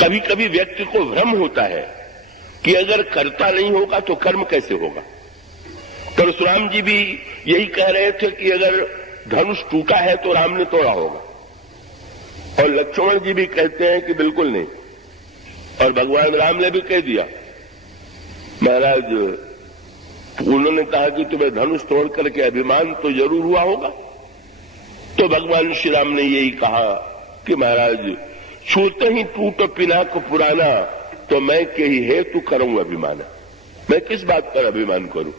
कभी कभी व्यक्ति को भ्रम होता है कि अगर करता नहीं होगा तो कर्म कैसे होगा। परशुराम जी भी यही कह रहे थे कि अगर धनुष टूटा है तो राम ने तोड़ा होगा, और लक्ष्मण जी भी कहते हैं कि बिल्कुल नहीं, और भगवान राम ने भी कह दिया। महाराज उन्होंने कहा कि तुम्हें धनुष तोड़ करके अभिमान तो जरूर हुआ होगा, तो भगवान श्री राम ने यही कहा कि महाराज छूते ही टूट पिनाक पुराना, तो मैं के ही हेतु करूं अभिमान। मैं किस बात पर अभिमान करूं?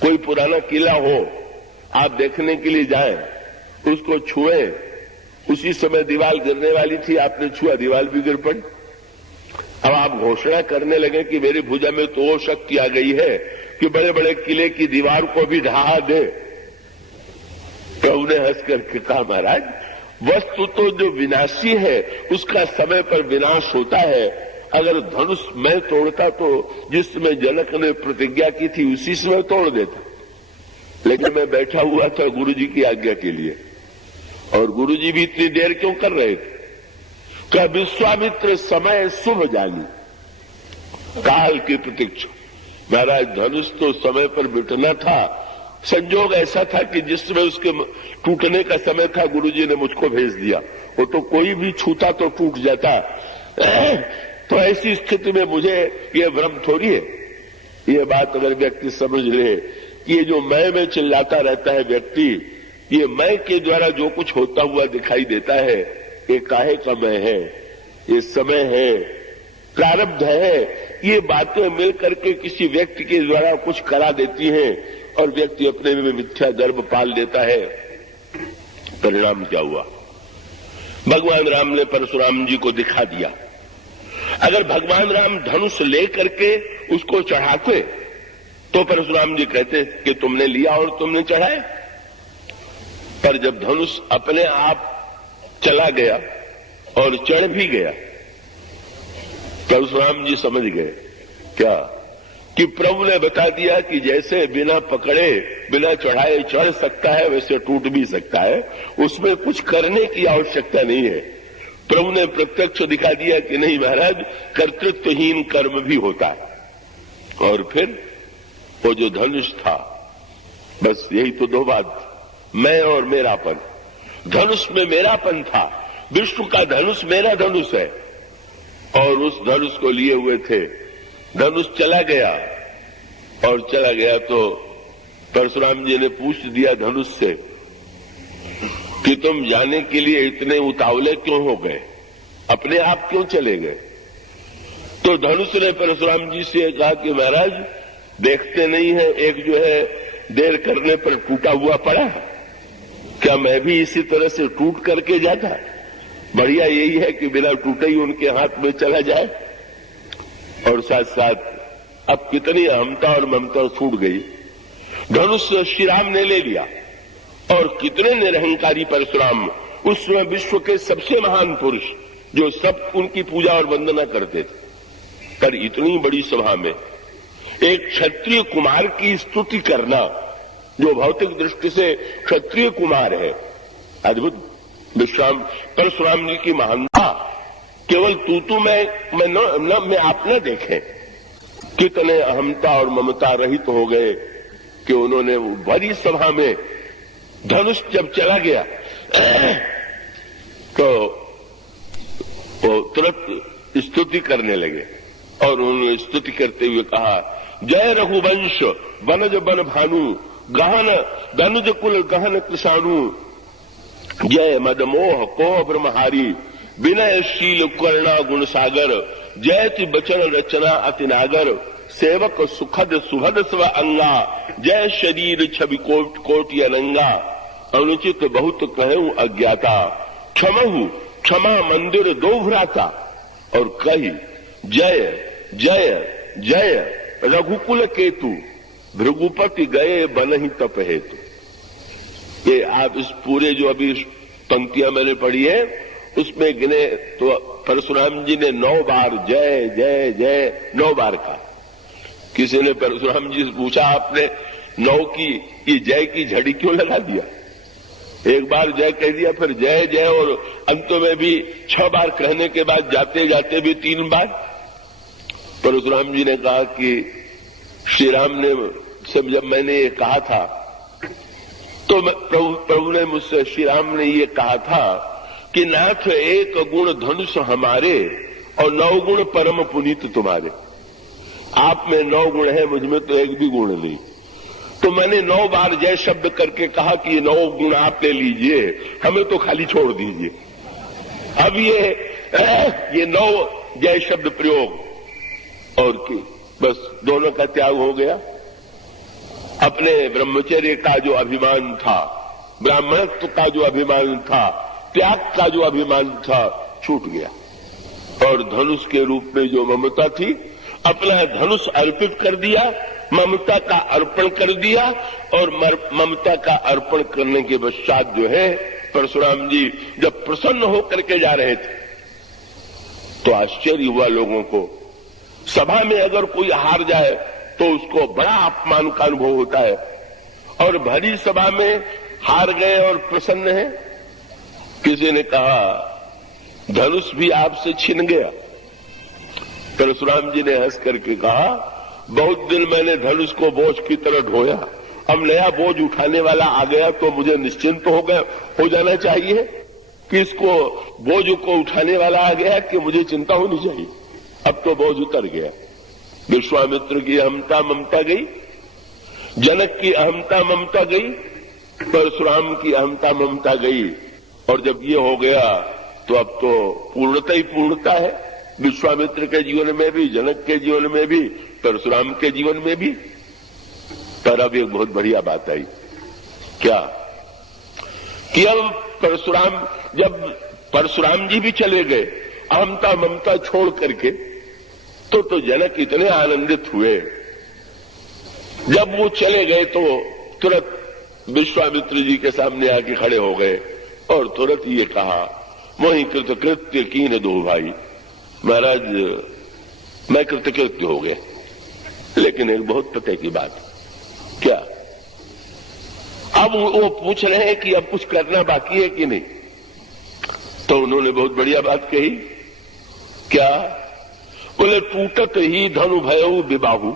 कोई पुराना किला हो, आप देखने के लिए जाएं, उसको छुए, उसी समय दीवार गिरने वाली थी, आपने छुआ, दीवार भी गिर पड़ी। अब आप घोषणा करने लगे कि मेरी भुजा में तो वो शक्ति आ गई है कि बड़े बड़े किले की दीवार को भी ढहा दे। प्रभु ने हंस करके कहा, महाराज वस्तु तो जो विनाशी है उसका समय पर विनाश होता है। अगर धनुष मैं तोड़ता तो जिस समय जनक ने प्रतिज्ञा की थी उसी समय तोड़ देता, लेकिन मैं बैठा हुआ था गुरु जी की आज्ञा के लिए, और गुरु जी भी इतनी देर क्यों कर रहे थे? क्या विश्वामित्र समय शुभ जानी, काल की प्रतीक्षा। महाराज धनुष तो समय पर बिटना था, संजोग ऐसा था कि जिस समय उसके टूटने का समय था गुरुजी ने मुझको भेज दिया। वो तो कोई भी छूता तो टूट जाता, तो ऐसी स्थिति में मुझे ये भ्रम थोड़ी है। ये बात अगर व्यक्ति समझ ले कि ये जो मैं चिल्लाता रहता है व्यक्ति, ये मैं के द्वारा जो कुछ होता हुआ दिखाई देता है, ये काहे का मैं है, ये समय है, प्रारब्ध है। ये बातें मिलकर के किसी व्यक्ति के द्वारा कुछ करा देती हैं और व्यक्ति अपने में मिथ्या गर्भ पाल देता है। परिणाम क्या हुआ? भगवान राम ने परशुराम जी को दिखा दिया। अगर भगवान राम धनुष ले करके उसको चढ़ाते तो परशुराम जी कहते कि तुमने लिया और तुमने चढ़ाए, पर जब धनुष अपने आप चला गया और चढ़ भी गया, परशुराम जी समझ गए क्या कि प्रभु ने बता दिया कि जैसे बिना पकड़े बिना चढ़ाए चढ़ सकता है वैसे टूट भी सकता है, उसमें कुछ करने की आवश्यकता नहीं है। प्रभु ने प्रत्यक्ष दिखा दिया कि नहीं महाराज, कर्तृत्वहीन कर्म भी होता है। और फिर वो जो धनुष था, बस यही तो दो बात, मैं और मेरापन। धनुष में मेरापन था, विष्णु का धनुष मेरा धनुष है, और उस धनुष को लिए हुए थे। धनुष चला गया, और चला गया तो परशुराम जी ने पूछ दिया धनुष से कि तुम जाने के लिए इतने उतावले क्यों हो गए, अपने आप क्यों चले गए? तो धनुष ने परशुराम जी से कहा कि महाराज देखते नहीं है, एक जो है देर करने पर टूटा हुआ पड़ा, क्या मैं भी इसी तरह से टूट करके जाता? बढ़िया यही है कि बिना टूटे ही उनके हाथ में चला जाए। और साथ साथ अब कितनी अहमता और ममता छूट गई। धनुष श्री राम ने ले लिया, और कितने निरहंकारी परशुराम, उस समय विश्व के सबसे महान पुरुष, जो सब उनकी पूजा और वंदना करते थे, पर इतनी बड़ी सभा में एक क्षत्रिय कुमार की स्तुति करना, जो भौतिक दृष्टि से क्षत्रिय कुमार है, अद्भुत। परशुराम जी की महानता केवल तू मैं आप न देखें, कितने अहमता और ममता रहित हो गए कि उन्होंने बड़ी सभा में धनुष जब चला गया तो वो तुरंत स्तुति करने लगे, और उन्होंने स्तुति करते हुए कहा, जय रघुवंश वनज बन भानु, गहन धनुज कुल गहन कृषाणु, जय मदमोह को ब्रह्महारी, विनयशील करुणा गुण सागर, जयति बचन रचना अति नागर, सेवक सुखद सुभद स्व अंगा, जय शरीर छवि कोट कोटि अनंगा, अनुचित बहुत कहूं अज्ञाता, क्षमहु क्षमा मंदिर दो भ्राता, और कही जय जय जय रघुकुल केतु, भृगुपति गए बन ही तप हेतु। ये आप इस पूरे जो अभी पंक्तियां मैंने पढ़ी है उसमें गिने तो परशुराम जी ने 9 बार जय जय जय 9 बार कहा। किसी ने परशुराम जी से पूछा, आपने 9 की ये जय की झड़ी क्यों लगा दिया? एक बार जय कह दिया, फिर जय जय, और अंत में भी 6 बार कहने के बाद जाते जाते भी 3 बार। परशुराम जी ने कहा कि श्री राम ने जब मैंने ये कहा था तो प्रभु ने मुझसे, श्री राम ने ये कहा था कि नाथ एक गुण धनुष हमारे और 9 गुण परम पुनीत तुम्हारे। आप में 9 गुण है, मुझ में तो एक भी गुण नहीं। तो मैंने 9 बार जय शब्द करके कहा कि ये 9 गुण आप ले लीजिए, हमें तो खाली छोड़ दीजिए। अब ये 9 जय शब्द प्रयोग, और कि बस दोनों का त्याग हो गया। अपने ब्रह्मचर्य का जो अभिमान था, ब्राह्मणत्व का जो अभिमान था, त्याग का जो अभिमान था, छूट गया। और धनुष के रूप में जो ममता थी, अपना धनुष अर्पित कर दिया, ममता का अर्पण कर दिया। और ममता का अर्पण करने के पश्चात जो है परशुराम जी जब प्रसन्न होकर के जा रहे थे तो आश्चर्य हुआ लोगों को। सभा में अगर कोई हार जाए तो उसको बड़ा अपमान का अनुभव होता है, और भरी सभा में हार गए और प्रसन्न है। किसी ने कहा, धनुष भी आपसे छिन गया। परशुराम जी ने हंस करके कहा, बहुत दिन मैंने धनुष को बोझ की तरह ढोया, अब नया बोझ उठाने वाला आ गया तो मुझे निश्चिंत हो जाना चाहिए कि इसको बोझ को उठाने वाला आ गया कि मुझे चिंता होनी चाहिए। अब तो बोझ उतर गया। विश्वामित्र की अहमता ममता गई, जनक की अहमता ममता गई, परशुराम की अहमता ममता गई। और जब ये हो गया तो अब तो पूर्णता ही पूर्णता है, विश्वामित्र के जीवन में भी, जनक के जीवन में भी, परशुराम के जीवन में भी। पर अब एक बहुत बढ़िया बात आई, क्या कि अब जब परशुराम जी भी चले गए अहमता ममता छोड़ करके, तो जनक इतने आनंदित हुए। जब वो चले गए तो तुरंत विश्वामित्र जी के सामने आके खड़े हो गए और तुरंत ये कहा, वही कृतकृत्य कीन दो भाई। महाराज मैं कृतकृत्य हो गया, लेकिन एक बहुत पते की बात, क्या? अब वो पूछ रहे हैं कि अब कुछ करना बाकी है कि नहीं। तो उन्होंने बहुत बढ़िया बात कही। क्या? बोले टूटत ही धनु भयऊ विबाहु,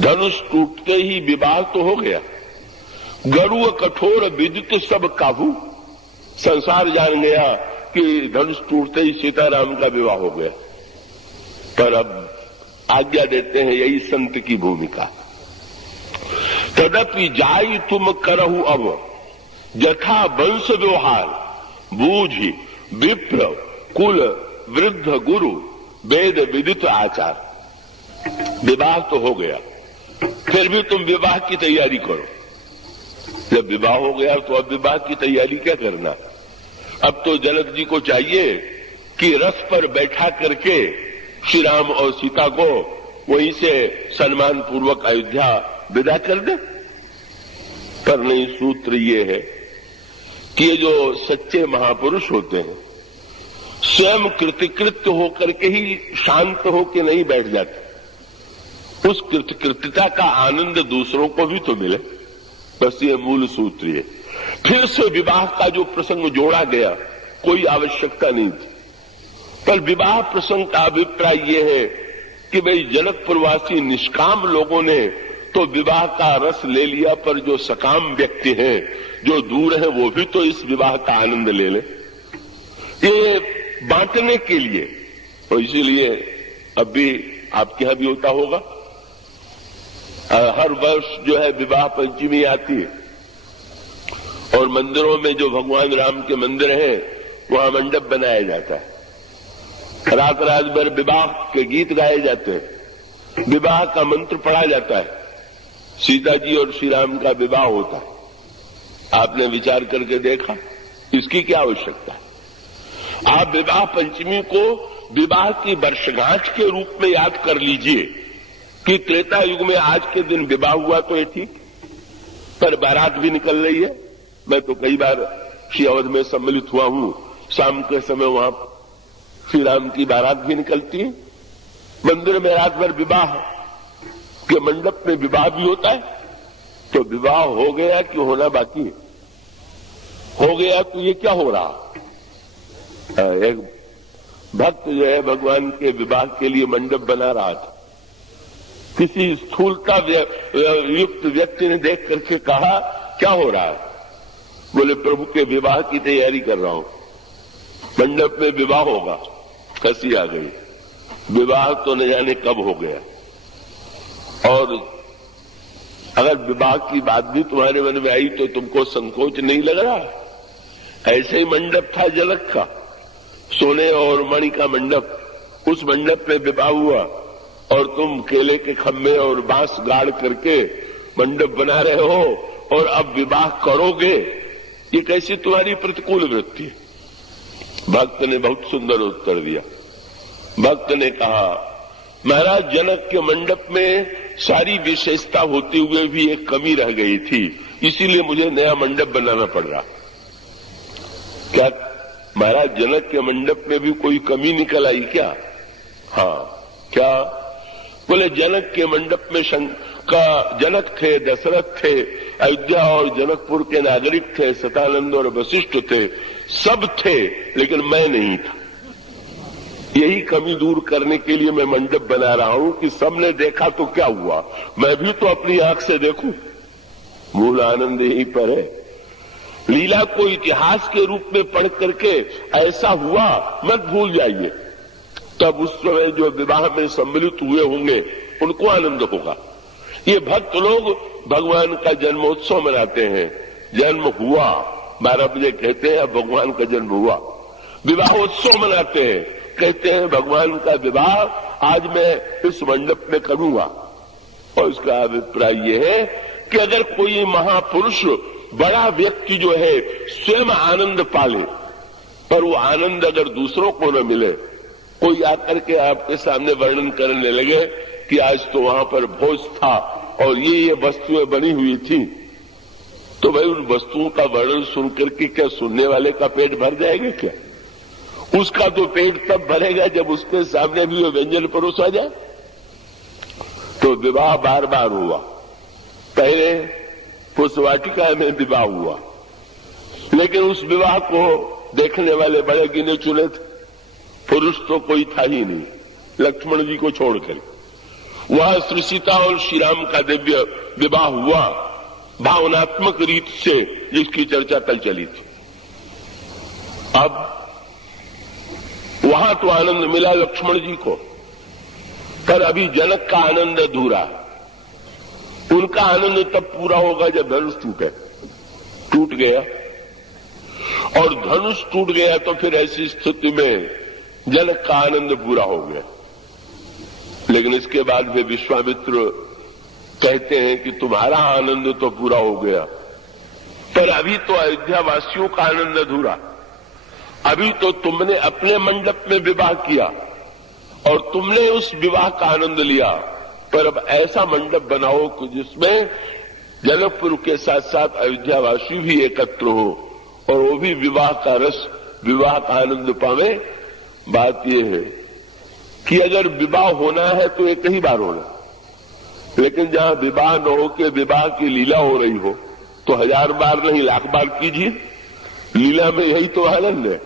धनुष टूटते ही विवाह तो हो गया। गरुड़ कठोर विदित सब काबू, संसार जान गया कि धनुष टूटते ही सीताराम का विवाह हो गया। पर अब आज्ञा देते हैं, यही संत की भूमिका। तदपि जाई तुम करहु अब, जथा वंश व्यवहार, बूझी विप्र कुल वृद्ध गुरु, वेद विदित आचार। विवाह तो हो गया, फिर भी तुम विवाह की तैयारी करो। जब विवाह हो गया तो अब विवाह की तैयारी क्या करना? अब तो जनक जी को चाहिए कि रथ पर बैठा करके श्री राम और सीता को वहीं से सम्मान पूर्वक अयोध्या विदा कर दे। पर नहीं, सूत्र ये है कि ये जो सच्चे महापुरुष होते हैं स्वयं कृतकृत्य होकर के ही शांत होकर नहीं बैठ जाते। उस कृतकृत्यता का आनंद दूसरों को भी तो मिले, बस ये मूल सूत्र है। फिर से विवाह का जो प्रसंग जोड़ा गया, कोई आवश्यकता नहीं थी। पर विवाह प्रसंग का अभिप्राय ये है कि भाई जनकपुरवासी निष्काम लोगों ने तो विवाह का रस ले लिया, पर जो सकाम व्यक्ति हैं, जो दूर हैं, वो भी तो इस विवाह का आनंद ले लें। ये बांटने के लिए, और इसीलिए अब भी आपके यहां भी होता होगा, हर वर्ष जो है विवाह पंचमी आती है और मंदिरों में जो भगवान राम के मंदिर हैं वहां मंडप बनाया जाता है। रात रात भर विवाह के गीत गाए जाते हैं, विवाह का मंत्र पढ़ा जाता है। सीता जी और श्री राम का विवाह होता है। आपने विचार करके देखा, इसकी क्या आवश्यकता है? आप विवाह पंचमी को विवाह की वर्षगांठ के रूप में याद कर लीजिए कि त्रेता युग में आज के दिन विवाह हुआ तो ये ठीक, पर बारात भी निकल रही है। मैं तो कई बार श्री अवध में सम्मिलित हुआ हूं, शाम के समय वहां श्री राम की बारात भी निकलती है। मंदिर में रात भर विवाह के मंडप में विवाह भी होता है। तो विवाह हो गया कि होना बाकी है? हो गया तो ये क्या हो रहा? एक भक्त जो है भगवान के विवाह के लिए मंडप बना रहा था। किसी स्थूलता युक्त व्यक्ति ने देख करके कहा, क्या हो रहा है? बोले प्रभु के विवाह की तैयारी कर रहा हूं, मंडप में विवाह होगा। हंसी आ गई। विवाह तो न जाने कब हो गया। और अगर विवाह की बात भी तुम्हारे मन में आई तो तुमको संकोच नहीं लग रहा? ऐसे ही मंडप था जनक का, सोने और मणि का मंडप। उस मंडप में विवाह हुआ और तुम केले के खम्भे और बांस गाड़ करके मंडप बना रहे हो और अब विवाह करोगे। ये कैसी तुम्हारी प्रतिकूल वृत्ति है? भक्त ने बहुत सुंदर उत्तर दिया। भक्त ने कहा, महाराज जनक के मंडप में सारी विशेषता होते हुए भी एक कमी रह गई थी, इसीलिए मुझे नया मंडप बनाना पड़ रहा। क्या महाराज जनक के मंडप में भी कोई कमी निकल आई क्या? हाँ। क्या? बोले जनक के मंडप में जनक थे, दशरथ थे, अयोध्या और जनकपुर के नागरिक थे, सतानंद और वशिष्ठ थे, सब थे, लेकिन मैं नहीं था। यही कमी दूर करने के लिए मैं मंडप बना रहा हूं कि सबने देखा तो क्या हुआ, मैं भी तो अपनी आंख से देखूं। मूल आनंद यहीं पर है। लीला को इतिहास के रूप में पढ़ करके ऐसा हुआ मत भूल जाइए। तब उस समय जो विवाह में सम्मिलित हुए होंगे उनको आनंद होगा। ये भक्त लोग भगवान का जन्मोत्सव मनाते हैं। जन्म हुआ 12 बजे कहते हैं अब भगवान का जन्म हुआ। विवाहोत्सव मनाते हैं, कहते हैं भगवान का विवाह आज मैं इस मंडप में करूंगा। और इसका अभिप्राय यह है कि अगर कोई महापुरुष बड़ा व्यक्ति जो है स्वयं आनंद पाले, पर वो आनंद अगर दूसरों को न मिले, कोई आकर के आपके सामने वर्णन करने लगे कि आज तो वहां पर भोज था और ये वस्तुएं बनी हुई थी, तो भाई उन वस्तुओं का वर्णन सुनकर के क्या सुनने वाले का पेट भर जाएगा क्या? उसका तो पेट तब भरेगा जब उसके सामने भी वो व्यंजन परोसा जाए। तो विवाह बार बार हुआ। पहले पुष्पवाटिका में विवाह हुआ, लेकिन उस विवाह को देखने वाले बड़े गिने चुने थे, पुरुष तो कोई था ही नहीं, लक्ष्मण जी को छोड़कर। वहां श्री सीता और श्री राम का दिव्य विवाह हुआ भावनात्मक रीत से, जिसकी चर्चा कल चली थी। अब वहां तो आनंद मिला लक्ष्मण जी को, पर अभी जनक का आनंद अधूरा है। उनका आनंद तब पूरा होगा जब धनुष टूट गया, और धनुष टूट गया तो फिर ऐसी स्थिति में जनक का आनंद पूरा हो गया। लेकिन इसके बाद वे विश्वामित्र कहते हैं कि तुम्हारा आनंद तो पूरा हो गया, पर अभी तो अयोध्या वासियों का आनंद अधूरा। अभी तो तुमने अपने मंडप में विवाह किया और तुमने उस विवाह का आनंद लिया, पर अब ऐसा मंडप बनाओ कि जिसमें जनकपुर के साथ साथ अयोध्यावासी भी एकत्र हो और वो भी विवाह का रस, विवाह का आनंद पावे। बात यह है कि अगर विवाह होना है तो एक ही बार होना, लेकिन जहां विवाह न हो के विवाह की लीला हो रही हो तो 1000 बार नहीं, 1,00,000 बार कीजिए। लीला में यही तो आनंद है।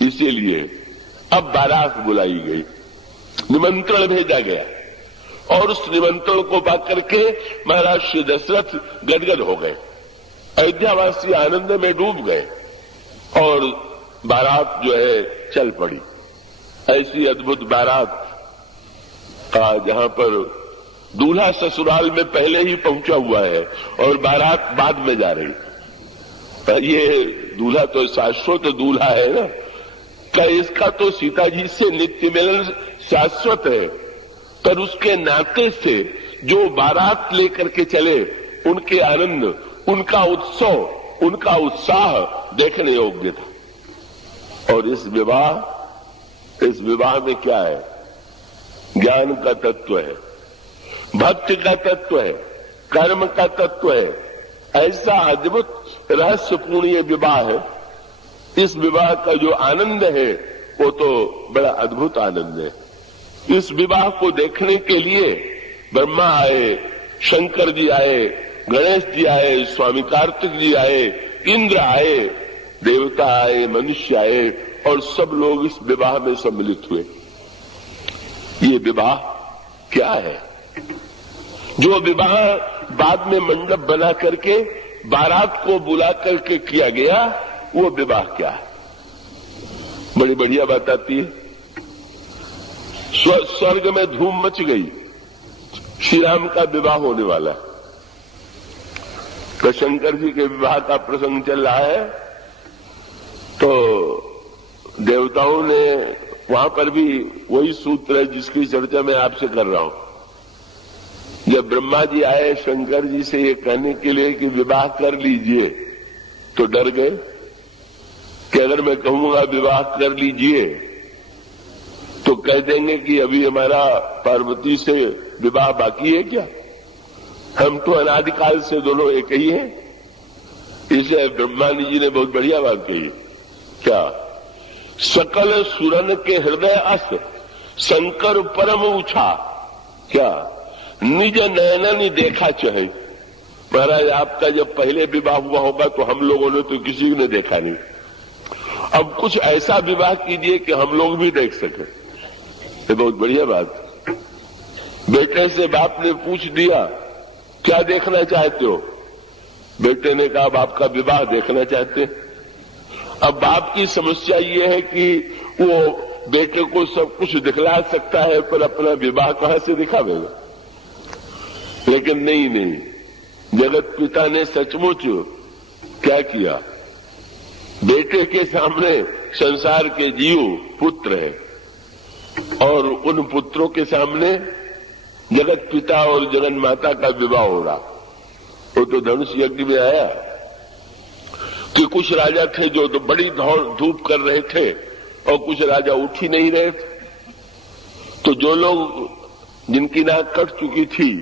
इसीलिए अब बारात बुलाई गई, निमंत्रण भेजा गया, और उस निमंत्रण को पाकर के महाराज श्री दशरथ गदगद हो गए, अयोध्यावासी आनंद में डूब गए, और बारात जो है चल पड़ी। ऐसी अद्भुत बारात जहां पर दूल्हा ससुराल में पहले ही पहुंचा हुआ है और बारात बाद में जा रही। ये दूल्हा तो शाश्वत दूल्हा है ना, क्या इसका तो सीता जी से नित्य मिलन शाश्वत है, पर उसके नाते से जो बारात लेकर के चले उनके आनंद, उनका उत्सव, उनका उत्साह देखने योग्य था। और इस विवाह में क्या है? ज्ञान का तत्व है, भक्ति का तत्व है, कर्म का तत्व है। ऐसा अद्भुत रहस्यपूर्ण ये विवाह है। इस विवाह का जो आनंद है वो तो बड़ा अद्भुत आनंद है। इस विवाह को देखने के लिए ब्रह्मा आए, शंकर जी आए, गणेश जी आए, स्वामी कार्तिक जी आए, इंद्र आए, देवता आए, मनुष्य आए, और सब लोग इस विवाह में सम्मिलित हुए। ये विवाह क्या है? जो विवाह बाद में मंडप बना करके बारात को बुला करके किया गया, वो विवाह क्या है? बड़ी बढ़िया बात आती है। स्वर्ग में धूम मच गई, श्री राम का विवाह होने वाला। तो शंकर जी के विवाह का प्रसंग चल रहा है, तो देवताओं ने, वहां पर भी वही सूत्र है जिसकी चर्चा मैं आपसे कर रहा हूं। जब ब्रह्मा जी आए शंकर जी से ये कहने के लिए कि विवाह कर लीजिए, तो डर गए कि अगर मैं कहूंगा विवाह कर लीजिए तो कह देंगे कि अभी हमारा पार्वती से विवाह बाकी है क्या? हम तो अनादिकाल से दोनों एक ही हैं। इसे ब्रह्मा जी ने बहुत बढ़िया बात कही। क्या? सकल सुरन के हृदय अस शंकर परम ऊंचा, क्या निज नयनन देखा चाहे। महाराज आपका जब पहले विवाह हुआ होगा तो हम लोगों ने तो किसी ने देखा नहीं। अब कुछ ऐसा विवाह कीजिए कि हम लोग भी देख सके। ये बहुत बढ़िया बात। बेटे से बाप ने पूछ दिया क्या देखना चाहते हो? बेटे ने कहा बाप का विवाह देखना चाहते। अब बाप की समस्या ये है कि वो बेटे को सब कुछ दिखला सकता है, पर अपना विवाह कहां से दिखावेगा? लेकिन नहीं, जगत पिता ने सचमुच क्या किया? बेटे के सामने संसार के जीव पुत्र है, और उन पुत्रों के सामने जगत पिता और जगन माता का विवाह हो रहा। वो तो धनुष यज्ञ में आया कि कुछ राजा थे जो तो बड़ी दौड़ धूप कर रहे थे, और कुछ राजा उठ ही नहीं रहे थे। तो जो लोग जिनकी नाक कट चुकी थी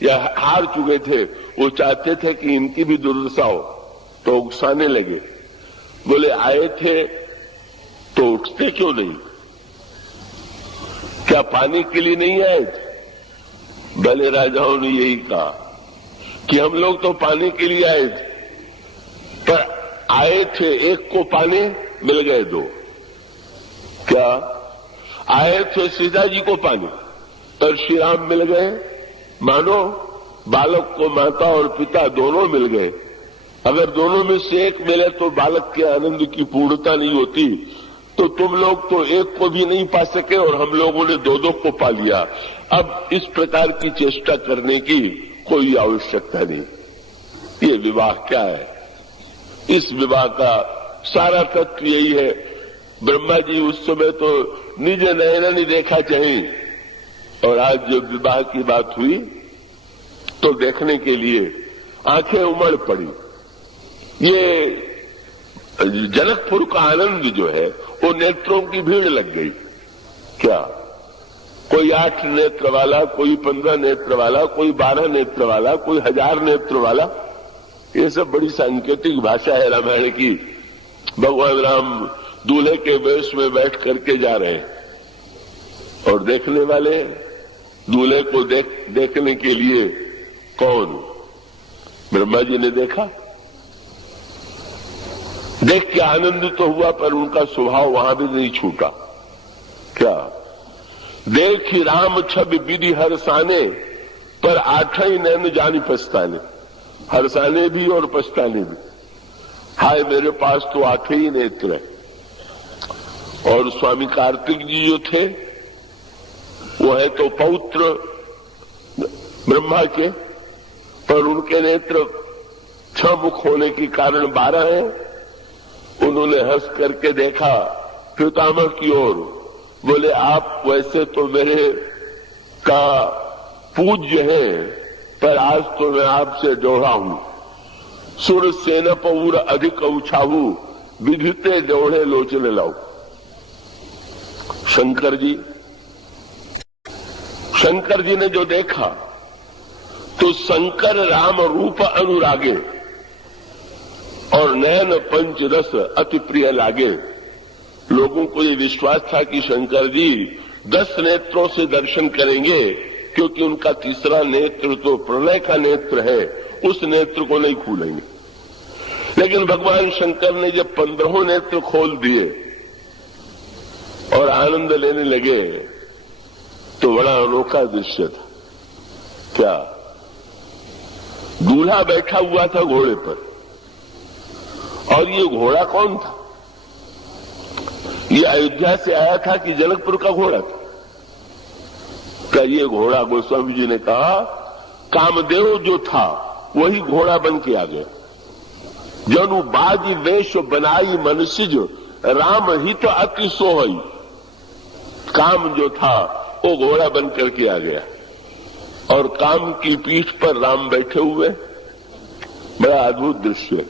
या हार चुके थे, वो चाहते थे कि इनकी भी दुर्दशा हो, तो उकसाने लगे। बोले आए थे तो उठते क्यों नहीं? क्या पानी के लिए नहीं आए थे? भले राजाओं ने यही कहा कि हम लोग तो पानी के लिए आए थे, पर आए थे एक को पाने मिल गए दो। क्या आए थे सीता जी को पाने और श्री राम मिल गए, मानो बालक को माता और पिता दोनों मिल गए। अगर दोनों में से एक मिले तो बालक के आनंद की पूर्णता नहीं होती। तो तुम लोग तो एक को भी नहीं पा सके और हम लोगों ने दो दो को पा लिया। अब इस प्रकार की चेष्टा करने की कोई आवश्यकता नहीं। ये विवाह क्या है? इस विवाह का सारा तत्व यही है। ब्रह्मा जी उस समय तो निज नयन नहीं देखा चाहिए, और आज जब विवाह की बात हुई तो देखने के लिए आंखें उमड़ पड़ी। ये जनकपुर का आनंद जो है वो नेत्रों की भीड़ लग गई। क्या कोई 8 नेत्र वाला, कोई 15 नेत्र वाला, कोई 12 नेत्र वाला, कोई 1000 नेत्र वाला, ये सब बड़ी सांकेतिक भाषा है रामायण की। भगवान राम दूल्हे के वेश में बैठ करके जा रहे हैं और देखने वाले दूल्हे को देखने के लिए कौन? ब्रह्मा जी ने देखा, देख के आनंद तो हुआ, पर उनका स्वभाव वहां भी नहीं छूटा। क्या देखी राम छवि विधि हरसाने, पर 8 नैन जानी पछताने। हरसाने भी और पछताने भी। हाय मेरे पास तो 8 ही नेत्र है। और स्वामी कार्तिक जी जो थे वो है तो पौत्र ब्रह्मा के, पर उनके नेत्र 6 मुख होने के कारण 12 हैं। उन्होंने हंस करके देखा पितामह की ओर, बोले आप वैसे तो मेरे का पूज्य हैं, पर आज तो मैं आपसे डोढ़ा हूं। सुर सेन पौर अधिक उछाहू, विधिते डोढ़े लोचने लाऊ। शंकर जी ने जो देखा तो शंकर राम रूप अनुरागे और नयन पंचरस अति प्रिय लागे। लोगों को ये विश्वास था कि शंकर जी 10 नेत्रों से दर्शन करेंगे, क्योंकि उनका तीसरा नेत्र तो प्रलय का नेत्र है, उस नेत्र को नहीं खोलेंगे। लेकिन भगवान शंकर ने जब 15 नेत्र खोल दिए और आनंद लेने लगे तो बड़ा अनोखा दृश्य था। क्या दूल्हा बैठा हुआ था घोड़े पर, और ये घोड़ा कौन था? ये अयोध्या से आया था कि जनकपुर का घोड़ा था? क्या ये घोड़ा, गोस्वामी जी ने कहा, कामदेव जो था वही घोड़ा बन के आ गया। जनु बाजी वेश बनाई मनुष्य जो, राम ही तो अति सोहई। काम जो था वो घोड़ा बन करके आ गया, और काम की पीठ पर राम बैठे हुए। बड़ा अद्भुत दृश्य।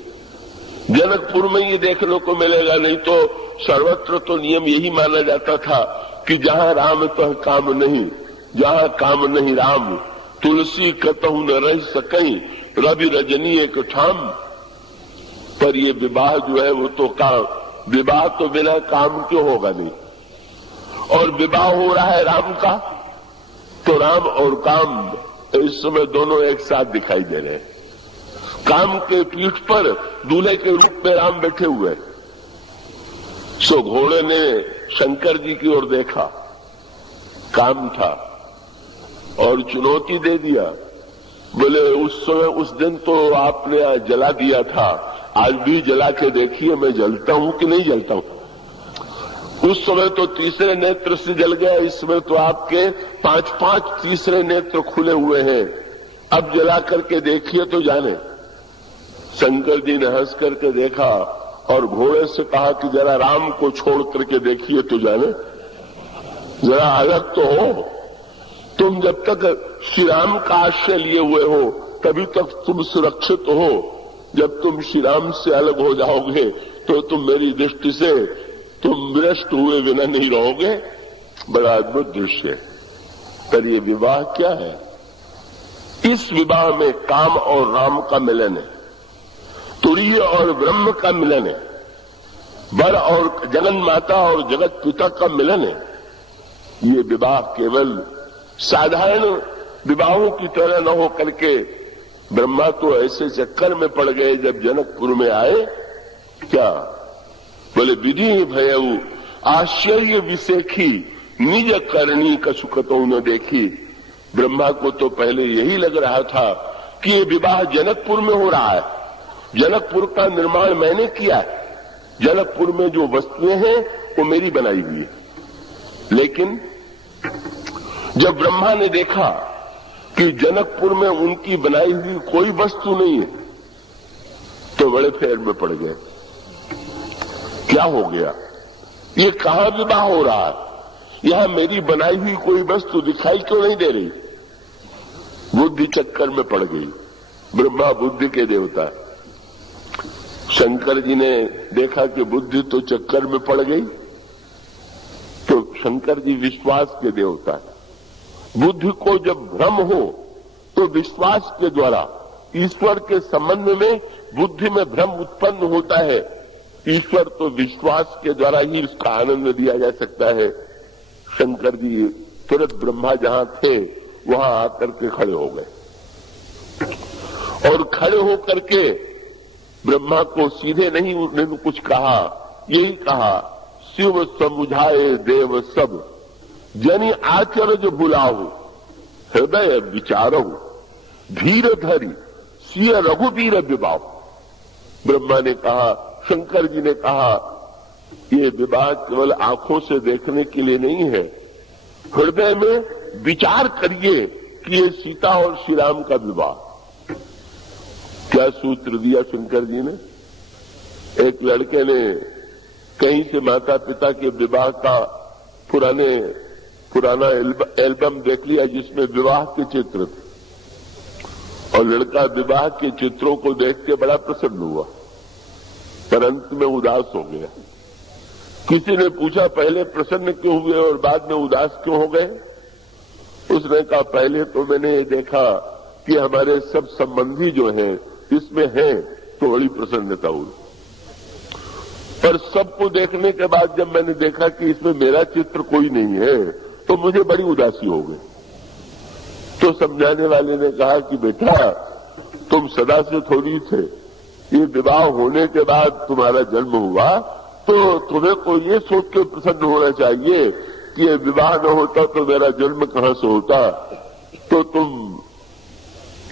जनकपुर में ये देखने को मिलेगा, नहीं तो सर्वत्र तो नियम यही माना जाता था कि जहां राम तह काम नहीं, जहां काम नहीं राम, तुलसी कतहु न रह सकई, रवि रजनी एक ठाम। पर ये विवाह जो है वो तो काम, विवाह तो बिना काम के होगा नहीं। और विवाह हो रहा है राम का, तो राम और काम इस समय दोनों एक साथ दिखाई दे रहे हैं। काम के पीठ पर दूल्हे के रूप में राम बैठे हुए। सो घोड़े ने शंकर जी की ओर देखा, काम था, और चुनौती दे दिया। बोले उस समय, उस दिन तो आपने जला दिया था, आज भी जला के देखिए मैं जलता हूं कि नहीं जलता हूं। उस समय तो तीसरे नेत्र से जल गया, इस समय तो आपके 5-5 तीसरे नेत्र खुले हुए हैं। अब जला करके देखिए तो जाने। शंकर जी ने हंस करके देखा और घोड़े से कहा कि जरा राम को छोड़ करके देखिए तो जाने, जरा अलग तो हो। तुम जब तक श्री राम का आश्रय लिए हुए हो तभी तक तुम सुरक्षित हो। जब तुम श्री राम से अलग हो जाओगे तो तुम मेरी दृष्टि से तुम विनष्ट हुए बिना नहीं रहोगे। बड़ा अद्भुत दृश्य है। पर ये विवाह क्या है? इस विवाह में काम और राम का मिलन है, तुरीय और ब्रह्म का मिलन है, वर और जगन माता और जगत पिता का मिलन है। ये विवाह केवल साधारण विवाहों की तरह न हो करके, ब्रह्मा तो ऐसे चक्कर में पड़ गए जब जनकपुर में आए। क्या बोले विधि भयऊ आश्चर्य विसेखी निज करनी कसुकतो न देखी। ब्रह्मा को तो पहले यही लग रहा था कि ये विवाह जनकपुर में हो रहा है, जनकपुर का निर्माण मैंने किया है, जनकपुर में जो वस्तुएं हैं वो मेरी बनाई हुई है। लेकिन जब ब्रह्मा ने देखा कि जनकपुर में उनकी बनाई हुई कोई वस्तु नहीं है तो बड़े फेर में पड़ गए। क्या हो गया, ये कहां विवाह हो रहा है, यहां मेरी बनाई हुई कोई वस्तु दिखाई क्यों नहीं दे रही। बुद्धि चक्कर में पड़ गई। ब्रह्मा बुद्धि के देवता, शंकर जी ने देखा कि बुद्धि तो चक्कर में पड़ गई, तो शंकर जी विश्वास के देवता है। बुद्धि को जब भ्रम हो तो विश्वास के द्वारा ईश्वर के संबंध में बुद्धि में भ्रम उत्पन्न होता है। ईश्वर तो विश्वास के द्वारा ही उसका आनंद दिया जा सकता है। शंकर जी तुरंत ब्रह्मा जहां थे वहां आकर के खड़े हो गए और खड़े होकर के ब्रह्मा को सीधे नहीं उन्होंने कुछ कहा, यही कहा शिव समुझाए देव सब जनि आचरज बुलाहु हृदय विचारहु धीर धरी सिय रघुवीर विवाह। ब्रह्मा ने कहा, शंकर जी ने कहा, ये विवाह केवल आंखों से देखने के लिए नहीं है, हृदय में विचार करिए कि ये सीता और श्री राम का विवाह। क्या सूत्र दिया शंकर जी ने। एक लड़के ने कहीं से माता पिता के विवाह का पुराना एल्बम देख लिया जिसमें विवाह के चित्र थे और लड़का विवाह के चित्रों को देख के बड़ा प्रसन्न हुआ पर अंत में उदास हो गया। किसी ने पूछा पहले प्रसन्न क्यों हुए और बाद में उदास क्यों हो गए। उसने कहा पहले तो मैंने ये देखा कि हमारे सब संबंधी जो हैं इसमें हैं तो बड़ी प्रसन्नता हुई, पर सबको देखने के बाद जब मैंने देखा कि इसमें मेरा चित्र कोई नहीं है तो मुझे बड़ी उदासी हो गई। तो समझाने वाले ने कहा कि बेटा तुम सदा से थोड़ी थे, ये विवाह होने के बाद तुम्हारा जन्म हुआ तो तुम्हें को ये सोच के प्रसन्न होना चाहिए कि ये विवाह न होता तो मेरा जन्म कहां से होता। तो तुम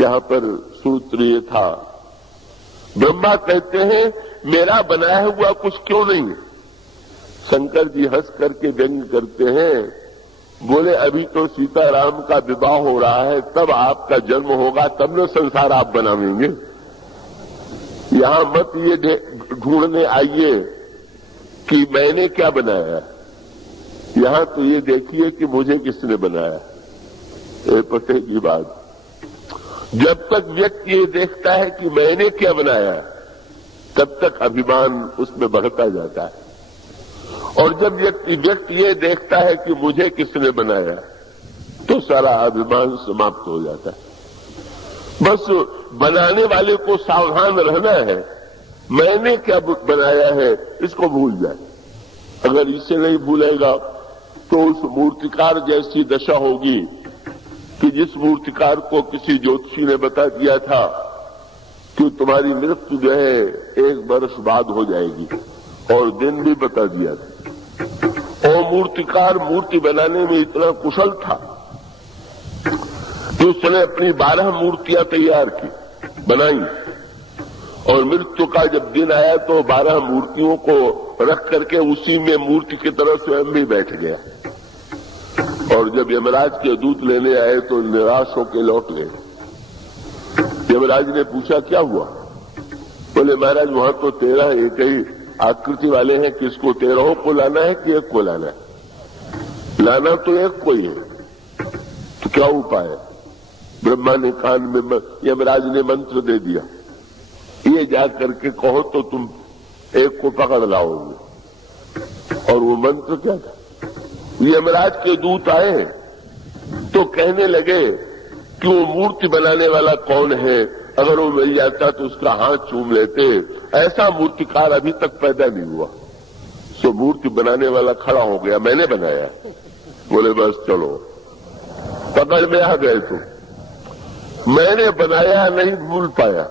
यहां पर सूत्र ये था, ब्रह्मा कहते हैं मेरा बनाया हुआ कुछ क्यों नहीं है। शंकर जी हंस करके व्यंग करते हैं, बोले अभी तो सीताराम का विवाह हो रहा है, तब आपका जन्म होगा, तब न संसार आप बनावेंगे। यहां मत ये ढूंढने आइए कि मैंने क्या बनाया, यहां तो ये देखिए कि मुझे किसने बनाया। ये पते की बात, जब तक व्यक्ति ये देखता है कि मैंने क्या बनाया तब तक अभिमान उसमें बढ़ता जाता है और जब व्यक्ति ये देखता है कि मुझे किसने बनाया तो सारा अभिमान समाप्त हो जाता है। बस बनाने वाले को सावधान रहना है, मैंने क्या बनाया है इसको भूल जाए। अगर इसे नहीं भूलेगा तो उस मूर्तिकार जैसी दशा होगी कि जिस मूर्तिकार को किसी ज्योतिषी ने बता दिया था कि तुम्हारी मृत्यु जो है 1 वर्ष बाद हो जाएगी और दिन भी बता दिया था। और मूर्तिकार मूर्ति बनाने में इतना कुशल था कि उसने अपनी 12 मूर्तियां तैयार की, बनाई और मृत्यु का जब दिन आया तो 12 मूर्तियों को रख करके उसी में मूर्ति की तरह स्वयं भी बैठ गया और जब यमराज के दूत लेने आए तो निराश होकर लौट गए। यमराज ने पूछा क्या हुआ, बोले महाराज वहां तो 13 एक ही आकृति वाले हैं, किसको 13 को लाना है कि एक को लाना है। लाना तो एक को ही है, तो क्या उपाय है। ब्रह्मा ने कान में यमराज ने मंत्र दे दिया, ये जा करके कहो तो तुम एक को पकड़ लाओगे। और वो मंत्र क्या था, यमराज के दूत आए तो कहने लगे कि वो मूर्ति बनाने वाला कौन है, अगर वो मिल जाता तो उसका हाथ चूम लेते। ऐसा मूर्तिकार अभी तक पैदा नहीं हुआ। सो मूर्ति बनाने वाला खड़ा हो गया, मैंने बनाया। बोले बस चलो, पकड़ में आ गए तुम, मैंने बनाया नहीं भूल पाया।